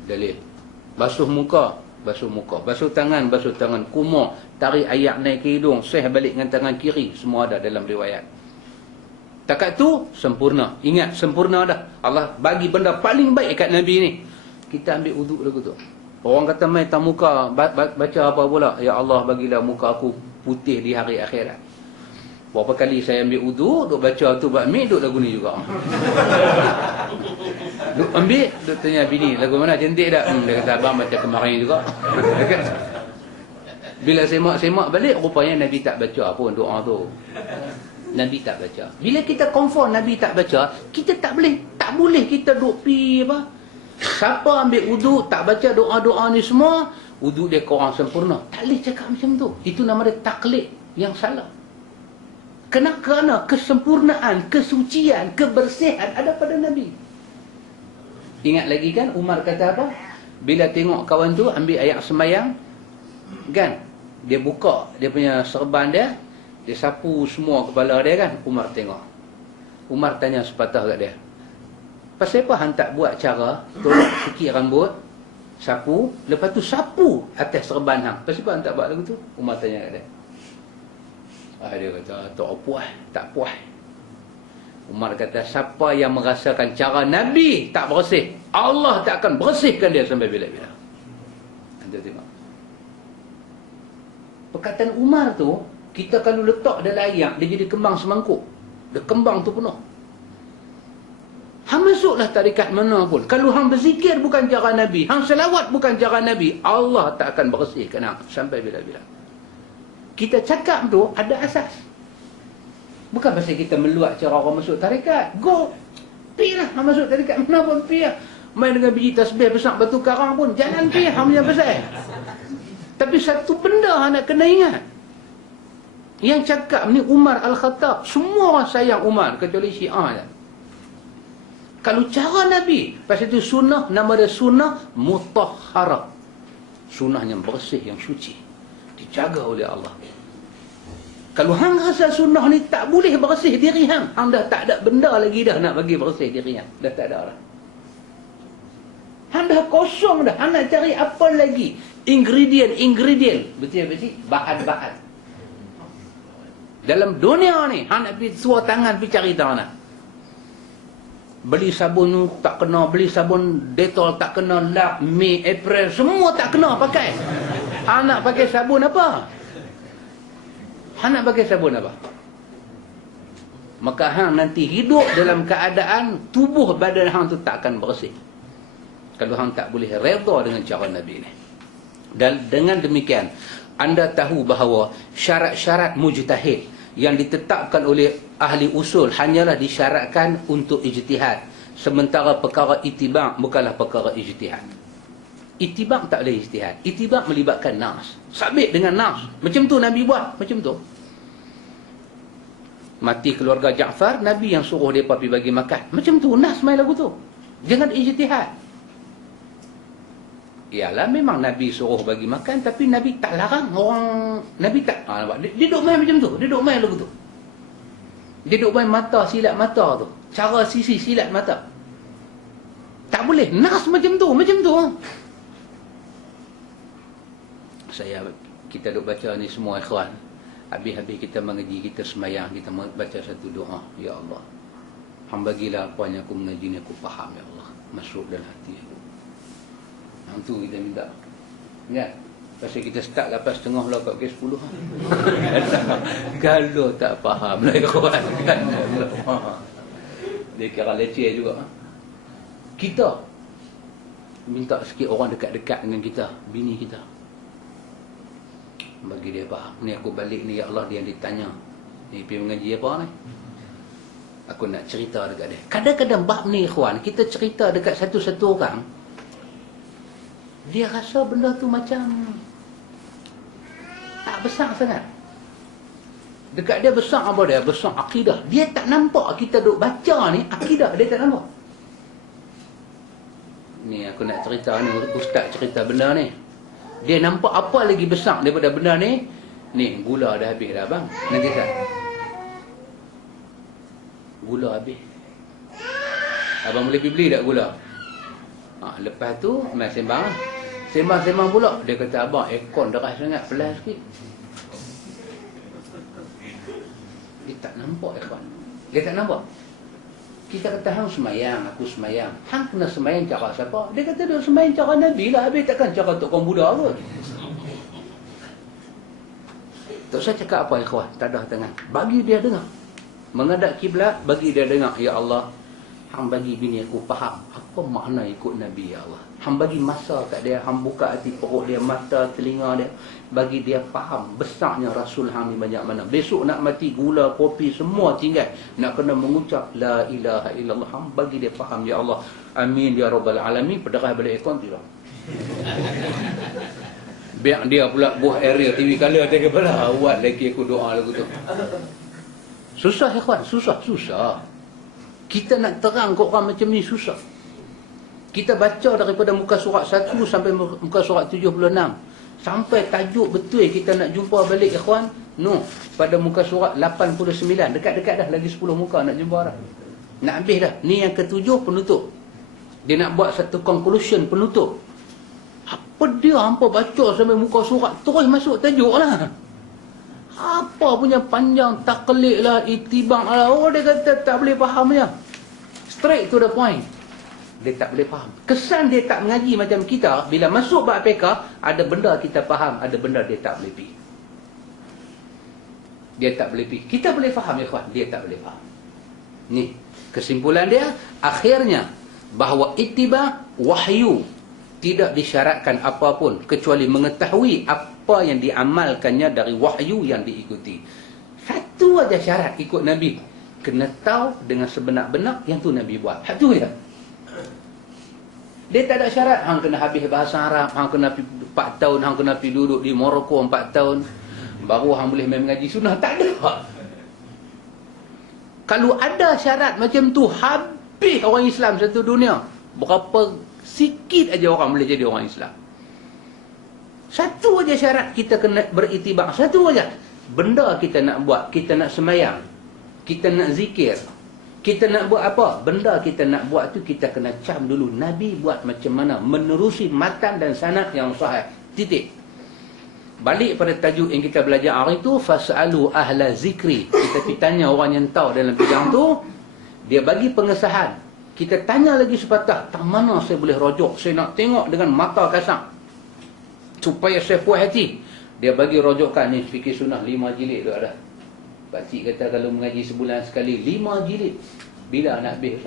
dalil. Basuh muka, basuh muka. Basuh tangan, kumur, tarik ayat naik ke hidung, seh balik dengan tangan kiri, semua ada dalam riwayat. Takat tu sempurna. Ingat, sempurna dah. Allah bagi benda paling baik kat Nabi ni. Kita ambil wuduk lagu tu. Orang kata mai tak muka, baca apa pula? Ya Allah, bagilah muka aku putih di hari akhirat. Berapa kali saya ambil wuduk, duk baca tu bakmi, duk lagu ni juga. Duk ambil, duk tanya bini, lagu mana cantik tak? Dia kata abang baca kemarin juga. Bila semak-semak balik, rupanya Nabi tak baca pun doa tu. Nabi tak baca. Bila kita confirm Nabi tak baca, kita tak boleh kita duk pi apa? Siapa ambil wuduk tak baca doa-doa ni semua, wuduk dia kurang sempurna. Tak boleh cakap macam tu. Itu nama dia taklid yang salah. Kerana kesempurnaan, kesucian, kebersihan ada pada Nabi. Ingat lagi kan Umar kata apa? Bila tengok kawan tu ambil ayat semayang, kan, dia buka dia punya serban dia, dia sapu semua kepala dia kan. Umar tengok. Umar tanya sepatah kat dia, pasal apa hang tak buat cara tolak sikit rambut, sapu, lepas tu sapu atas serban hang? Pasal apa hang tak buat lagu tu? Umar tanya kat dia. Dia kata tak puas. Umar kata, siapa yang merasakan cara Nabi tak bersih, Allah tak akan bersihkan dia sampai bila-bila. Anda tengok perkataan Umar tu, kita kalau letak dalam ayat, dia jadi kembang semangkuk. Dia kembang tu penuh. Hang masuklah tarikat mana pun, kalau hang berzikir bukan cara Nabi, hang selawat bukan cara Nabi, Allah tak akan bersihkan hang sampai bila-bila. Kita cakap tu ada asas. Bukan pasal kita meluat cara orang masuk tarikat. Go, pergi lah masuk tarikat mana pun, pergi lah. Main dengan biji tasbih besar batu karang pun, jangan pergi hang punya pasal. Tapi satu benda hang nak kena ingat, yang cakap ni Umar Al-Khattab. Semua orang sayang Umar kecuali Syiah je. Kalau cara Nabi, pasal itu sunnah, nama dia sunnah mutahharah, sunnah yang bersih, yang suci. Dijaga oleh Allah. Kalau hang rasa sunnah ni tak boleh bersih diri hang, hang dah tak ada benda lagi dah nak bagi bersih diri hang. Dah tak ada dah. Hang dah kosong dah. Hang nak cari apa lagi? Ingredient. Betul-betul? Bahan-bahan. Dalam dunia ni, hang nak pergi suar tangan pergi cari tahu nak. Beli sabun tak kena, beli sabun Dettol tak kena, lak, Mei, April, semua tak kena pakai. Hang nak pakai sabun apa? Hang nak pakai sabun apa? Maka hang nanti hidup dalam keadaan tubuh badan hang tu tak akan bersih. Kalau hang tak boleh redha dengan cara Nabi ni. Dan dengan demikian, anda tahu bahawa syarat-syarat mujtahid yang ditetapkan oleh ahli usul hanyalah disyaratkan untuk ijtihad. Sementara perkara ittiba' bukanlah perkara ijtihad. Ittiba' tak boleh ijtihad. Ittiba' melibatkan nas. Sabit dengan nas. Macam tu Nabi buat. Macam tu. Mati keluarga Ja'far, Nabi yang suruh mereka pergi bagi makan. Macam tu. Nas main lagu tu. Jangan ijtihad. Ialah memang Nabi suruh bagi makan, tapi Nabi tak larang orang. Nabi tak. Dia duduk main macam tu. Dia duduk main lagu tu. Dia duduk main mata, silat mata tu. Cara sisi silat mata. Tak boleh. Nas macam tu. Macam tu. Kita duk baca ni semua ikhwan. Habis-habis kita mengaji, kita semayang, kita baca satu doa. Ya Allah, hang bagilah apa yang aku mengaji ni aku faham ya Allah. Masuk dalam hati aku. Yang tu kita minta. Ingat? Pasal kita start 8.30 lah kat ke 10. Kalau tak faham lah ikhwan. Dia kira leceh juga. Kita minta sikit orang dekat-dekat dengan kita, bini kita. Bagi dia faham. Ni aku balik ni ya Allah, dia yang ditanya. Ni pergi mengaji apa ni? Aku nak cerita dekat dia. Kadang-kadang bab ni ikhwan, kita cerita dekat satu-satu orang, dia rasa benda tu macam tak besar sangat. Dekat dia besar apa dia? Besar akidah. Dia tak nampak kita duk baca ni akidah, dia tak nampak. Ni aku nak cerita ni, ustaz cerita benda ni. Dia nampak apa lagi besar daripada benda ni? Ni, gula dah habis dah bang. Nanti tak? Gula habis. Abang boleh pergi beli tak gula? Lepas tu, main sembang. Sembang-sembang pula. Dia kata, abang, aircon deras sangat. Pelan sikit. Dia tak nampak ikhwan. Dia tak nampak. Kita kata, hang semayang, aku semayang. Hang kena semayang cara siapa? Dia kata, dia semayang cara Nabi lah. Habis takkan cara Tok Kong Buddha pun. Tak usah cakap apa ikhwan. Tak ada tangan. Bagi dia dengar. Menghadap kiblat, bagi dia dengar. Ya Allah, hang bagi bini aku faham. Apa makna ikut Nabi ya Allah. Hang bagi masa kat dia. Hang buka hati perut dia, mata, telinga dia. Bagi dia faham besarnya Rasul hang ni banyak mana. Besok nak mati, gula, kopi, semua tinggal. Nak kena mengucap La ilaha illallah. Hang bagi dia faham ya Allah. Amin ya Rabbal Alamin. Pederah balik akun tidak. Biar dia pula buah area TV color dia kepala. Awat lagi aku doa lagu tu. Susah ikhwan. Susah. Kita nak terang ke orang macam ni susah. Kita baca daripada muka surat 1 sampai muka surat 76. Sampai tajuk betul kita nak jumpa balik ikhwan. No, pada muka surat 89. Dekat-dekat dah, lagi 10 muka nak jumpa dah. Nak habis dah. Ni yang ke-7 penutup. Dia nak buat satu conclusion penutup. Apa dia hampa baca sampai muka surat terus masuk tajuk lah. Apa punya panjang, taklid lah, itibang lah. Oh, dia kata tak boleh faham dia. Straight to the point. Dia tak boleh faham. Kesan dia tak mengaji macam kita. Bila masuk bab fiqh, ada benda kita faham, ada benda dia tak boleh pergi. Dia tak boleh pergi. Kita boleh faham ya kawan, dia tak boleh faham. Ni kesimpulan dia, akhirnya bahawa ittiba wahyu tidak disyaratkan apapun kecuali mengetahui apa yang diamalkannya dari wahyu yang diikuti. Satu aja syarat ikut Nabi, kena tahu dengan sebenar-benar yang tu Nabi buat. Satu je. Dia tak ada syarat. Hang kena habis bahasa Arab, hang kena 4 tahun, hang kena pergi duduk di Morocco 4 tahun, baru hang boleh main mengaji sunnah. Tak ada. Kalau ada syarat macam tu, habis orang Islam satu dunia. Berapa sikit aja orang boleh jadi orang Islam. Satu aja syarat kita kena beritibak. Satu aja. Benda kita nak buat, kita nak semayang, kita nak zikir, kita nak buat apa? Benda kita nak buat tu kita kena cam dulu. Nabi buat macam mana? Menerusi matan dan sanad yang sahih. Titik. Balik pada tajuk yang kita belajar hari tu, fas'alu ahla zikri. Kita pergi tanya orang yang tahu dalam bidang tu, dia bagi pengesahan. Kita tanya lagi sepatah, tak mana saya boleh rojok? Saya nak tengok dengan mata kasar supaya saya puas hati. Dia bagi rojokan ni, fikir sunnah 5 jilid tu ada. Pakcik kata kalau mengaji sebulan sekali 5 jilid, bila nak habis?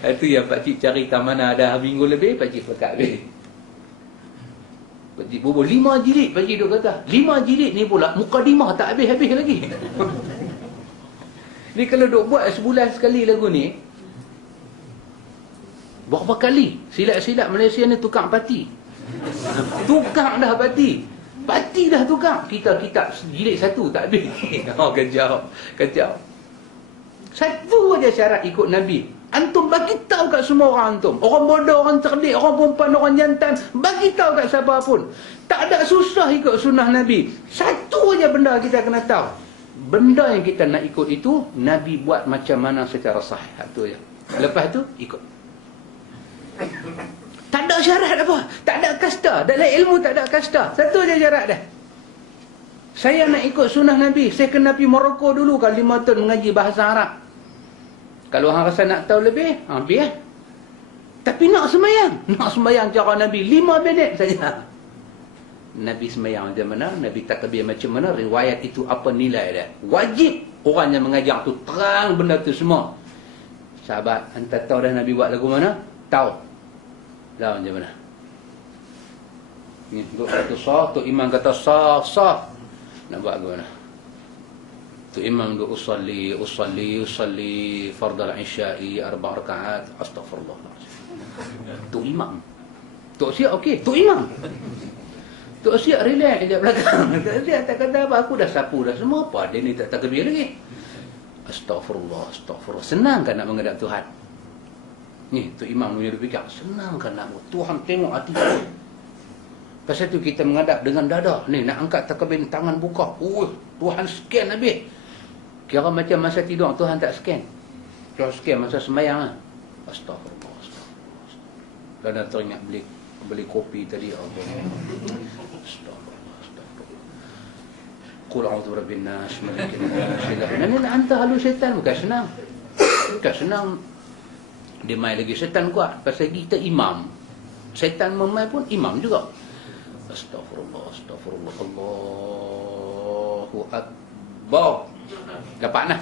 Itu yang pakcik cari tak mana ada minggu lebih, pakcik pekat habis. Pakcik bubur 5 jilid, pakcik duk kata 5 jilid ni pula mukadimah tak habis-habis lagi. Ni kalau duk buat sebulan sekali lagu ni, berapa kali silap-silap Malaysia ni tukang parti. Tukang dah parti. Parti dah tukang. Kita jilid satu tak habis. Oh, kejap. Satu aja syarat ikut Nabi. Antum bagi tahu kat semua orang antum. Orang bodoh, orang cerdik, orang perempuan, orang jantan, bagi tahu kat siapa pun. Tak ada susah ikut sunnah Nabi. Satu aja benda kita kena tahu. Benda yang kita nak ikut itu Nabi buat macam mana secara sahih. Itu aja. Lepas tu ikut. Tak ada syarat apa. Tak ada kasta. Dalam ilmu tak ada kasta. Satu aja syarat dah. Saya nak ikut sunnah Nabi. Saya kena pergi Morocco dulu kan 5 tahun mengaji bahasa Arab. Kalau orang rasa nak tahu lebih, pergi lah. Tapi nak semayang. Nak semayang cara Nabi 5 minit saja. Nabi semayang macam mana? Nabi takbir macam mana? Riwayat itu apa nilai dia? Wajib orang yang mengajar tu terang benda tu semua. Sahabat, anda tahu dah Nabi buat lagu mana? Tahu. Dah macam mana? Ni duduk kata sah, tu imam kata sah. Nak buat ke mana? Tu imam duduk usalli fardal isya'i 4 rakaat. Astaghfirullah. Tu imam. Tu siap okey, tu imam. Tu siap relax je belakang. Dia tak kata apa, aku dah sapu dah semua apa. Dia ni tak takbir lagi. Astaghfirullah. Senang kan nak menghadap Tuhan? Ni, tu imam punya fikir, senang kan nak Tuhan tengok hati. Pasal tu kita menghadap dengan dada. Ni nak angkat takbir, tangan buka. Tuhan scan habis. Kira macam masa tidur Tuhan tak scan. Tuhan scan masa sembahyang lah. Astaghfirullah. Dan teringat beli kopi tadi. Astaghfirullah. Qul a'udzu birabbin nas, malikin nas. Ini nak hantar halu syaitan bukan senang. Bukan senang. Dia main lagi syaitan kuat. Pasal kita imam. Syaitan memain pun imam juga. Astaghfirullah. Allahu Akbar. Dapat lah.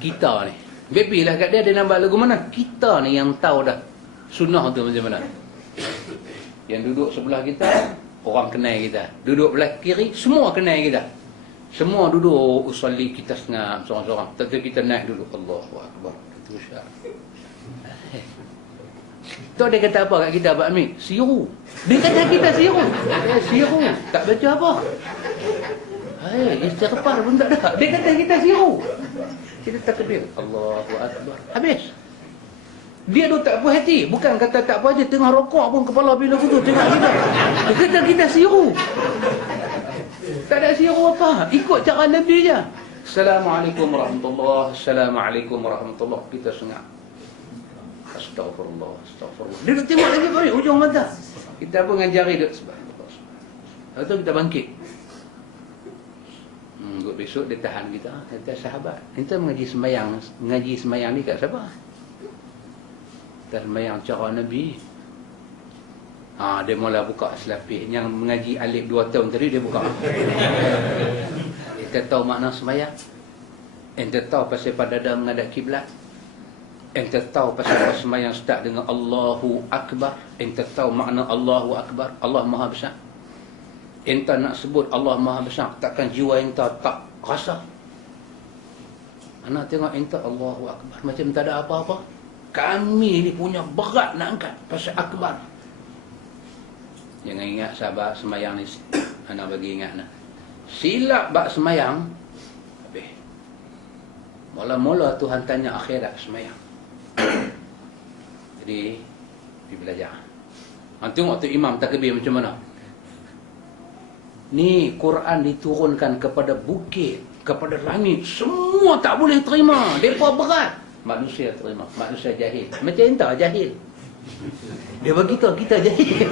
Kita ni. Baby lah kat dia nampak lagu mana. Kita ni yang tahu dah sunnah tu macam mana. Yang duduk sebelah kita, orang kenal kita. Duduk belah kiri, semua kenal kita. Semua duduk usalli kita sengap seorang-seorang. Tentu kita naik dulu. Allahu Akbar. Itu syarat. Tu dia kata apa kat kita, Pak Amir? Siru. Dia kata kita siru. Siru. Tak baca apa. Istighfar pun tak ada. Dia kata kita siru. Kita takbir. Allahu Akbar. Habis. Dia tu tak puas hati. Bukan kata tak puas hati. Tengah rokok pun kepala bila kutu tengok kita. Dia kata kita siru. Tak ada siru apa. Ikut cara Nabi je. Assalamualaikum warahmatullahi. Assalamualaikum warahmatullahi. Kita sengak. Astaghfirullah. Dia duduk tengok lagi balik ujung mata. Kita pun ngajari dia. Subhanallah. Lepas tu kita bangkit. Besok dia tahan kita. Kata sahabat, kita mengaji semayang ni kat siapa? Kita semayang cara Nabi. Dia mula buka selapis. Yang mengaji alif 2 tahun tadi dia buka. Kita tahu makna semayang. Kita tahu pasal pada dah menghadap kiblat. Ente tahu pasal sembahyang start dengan Allahu Akbar. Ente tahu makna Allahu Akbar. Allah Maha Besar. Ente nak sebut Allah Maha Besar, takkan jiwa ente tak rasa. Anak tengok ente Allahu Akbar macam tak ada apa-apa. Kami ni punya berat nak angkat pasal Akbar. Jangan ingat sahabat sembahyang ni. Anak bagi ingat nak. Silap bab sembahyang. Habis. Mula-mula Tuhan tanya akhirat sembahyang. Jadi, pergi belajar. Tengok tu imam takbir macam mana. Ni Quran diturunkan kepada bukit, kepada langit, semua tak boleh terima, depa berat. Manusia terima, manusia jahil. Macam entah jahil. Dia beritahu kita jahil.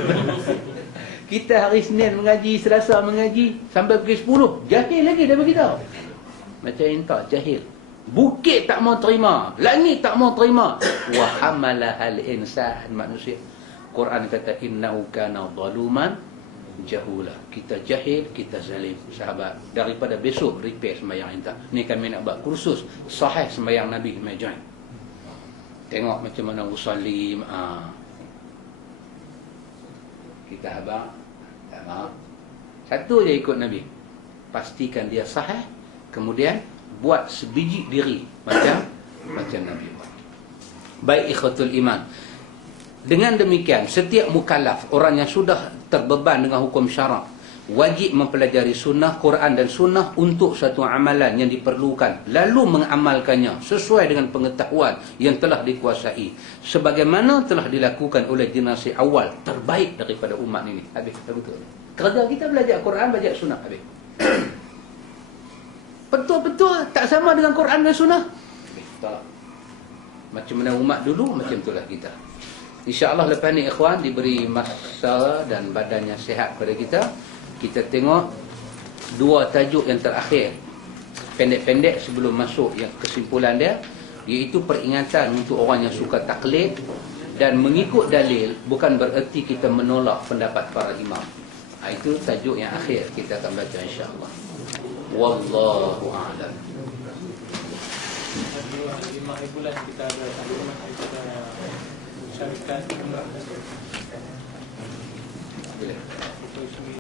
Kita hari Senin mengaji, Selasa mengaji, sampai pukul 10, jahil lagi dia beritahu. Macam entah jahil. Bukit tak mau terima, langit tak mau terima. Wa hamalahal insan, manusia. Quran kata innahu kana zaluman jahula. Kita jahil, kita zalim. Sahabat, daripada besok repair sembahyang kita. Ni kami nak buat kursus sahih sembahyang Nabi, mai join. Tengok macam mana usalli. Kita abang satu je ikut Nabi, pastikan dia sahih, kemudian buat sebiji diri macam Nabi buat. Baik ikhwatul iman, dengan demikian setiap mukallaf, orang yang sudah terbeban dengan hukum syarak, wajib mempelajari sunnah, Quran dan sunnah untuk satu amalan yang diperlukan, lalu mengamalkannya sesuai dengan pengetahuan yang telah dikuasai, sebagaimana telah dilakukan oleh generasi awal terbaik daripada umat ini. Habis, betul. Kerja kita belajar Quran, belajar sunnah, habis. Betul-betul tak sama dengan Quran dan sunnah, habis, tolak. Macam mana umat dulu, macam itulah kita. InsyaAllah lepas ni ikhwan diberi masa dan badannya sihat pada kita. Kita tengok dua tajuk yang terakhir, pendek-pendek sebelum masuk yang kesimpulan dia, iaitu peringatan untuk orang yang suka taklid dan mengikut dalil, bukan bererti kita menolak pendapat para imam. Itu tajuk yang akhir kita akan baca insya-Allah. Wallahu a'lam. 5 bulan kita ada syarikat.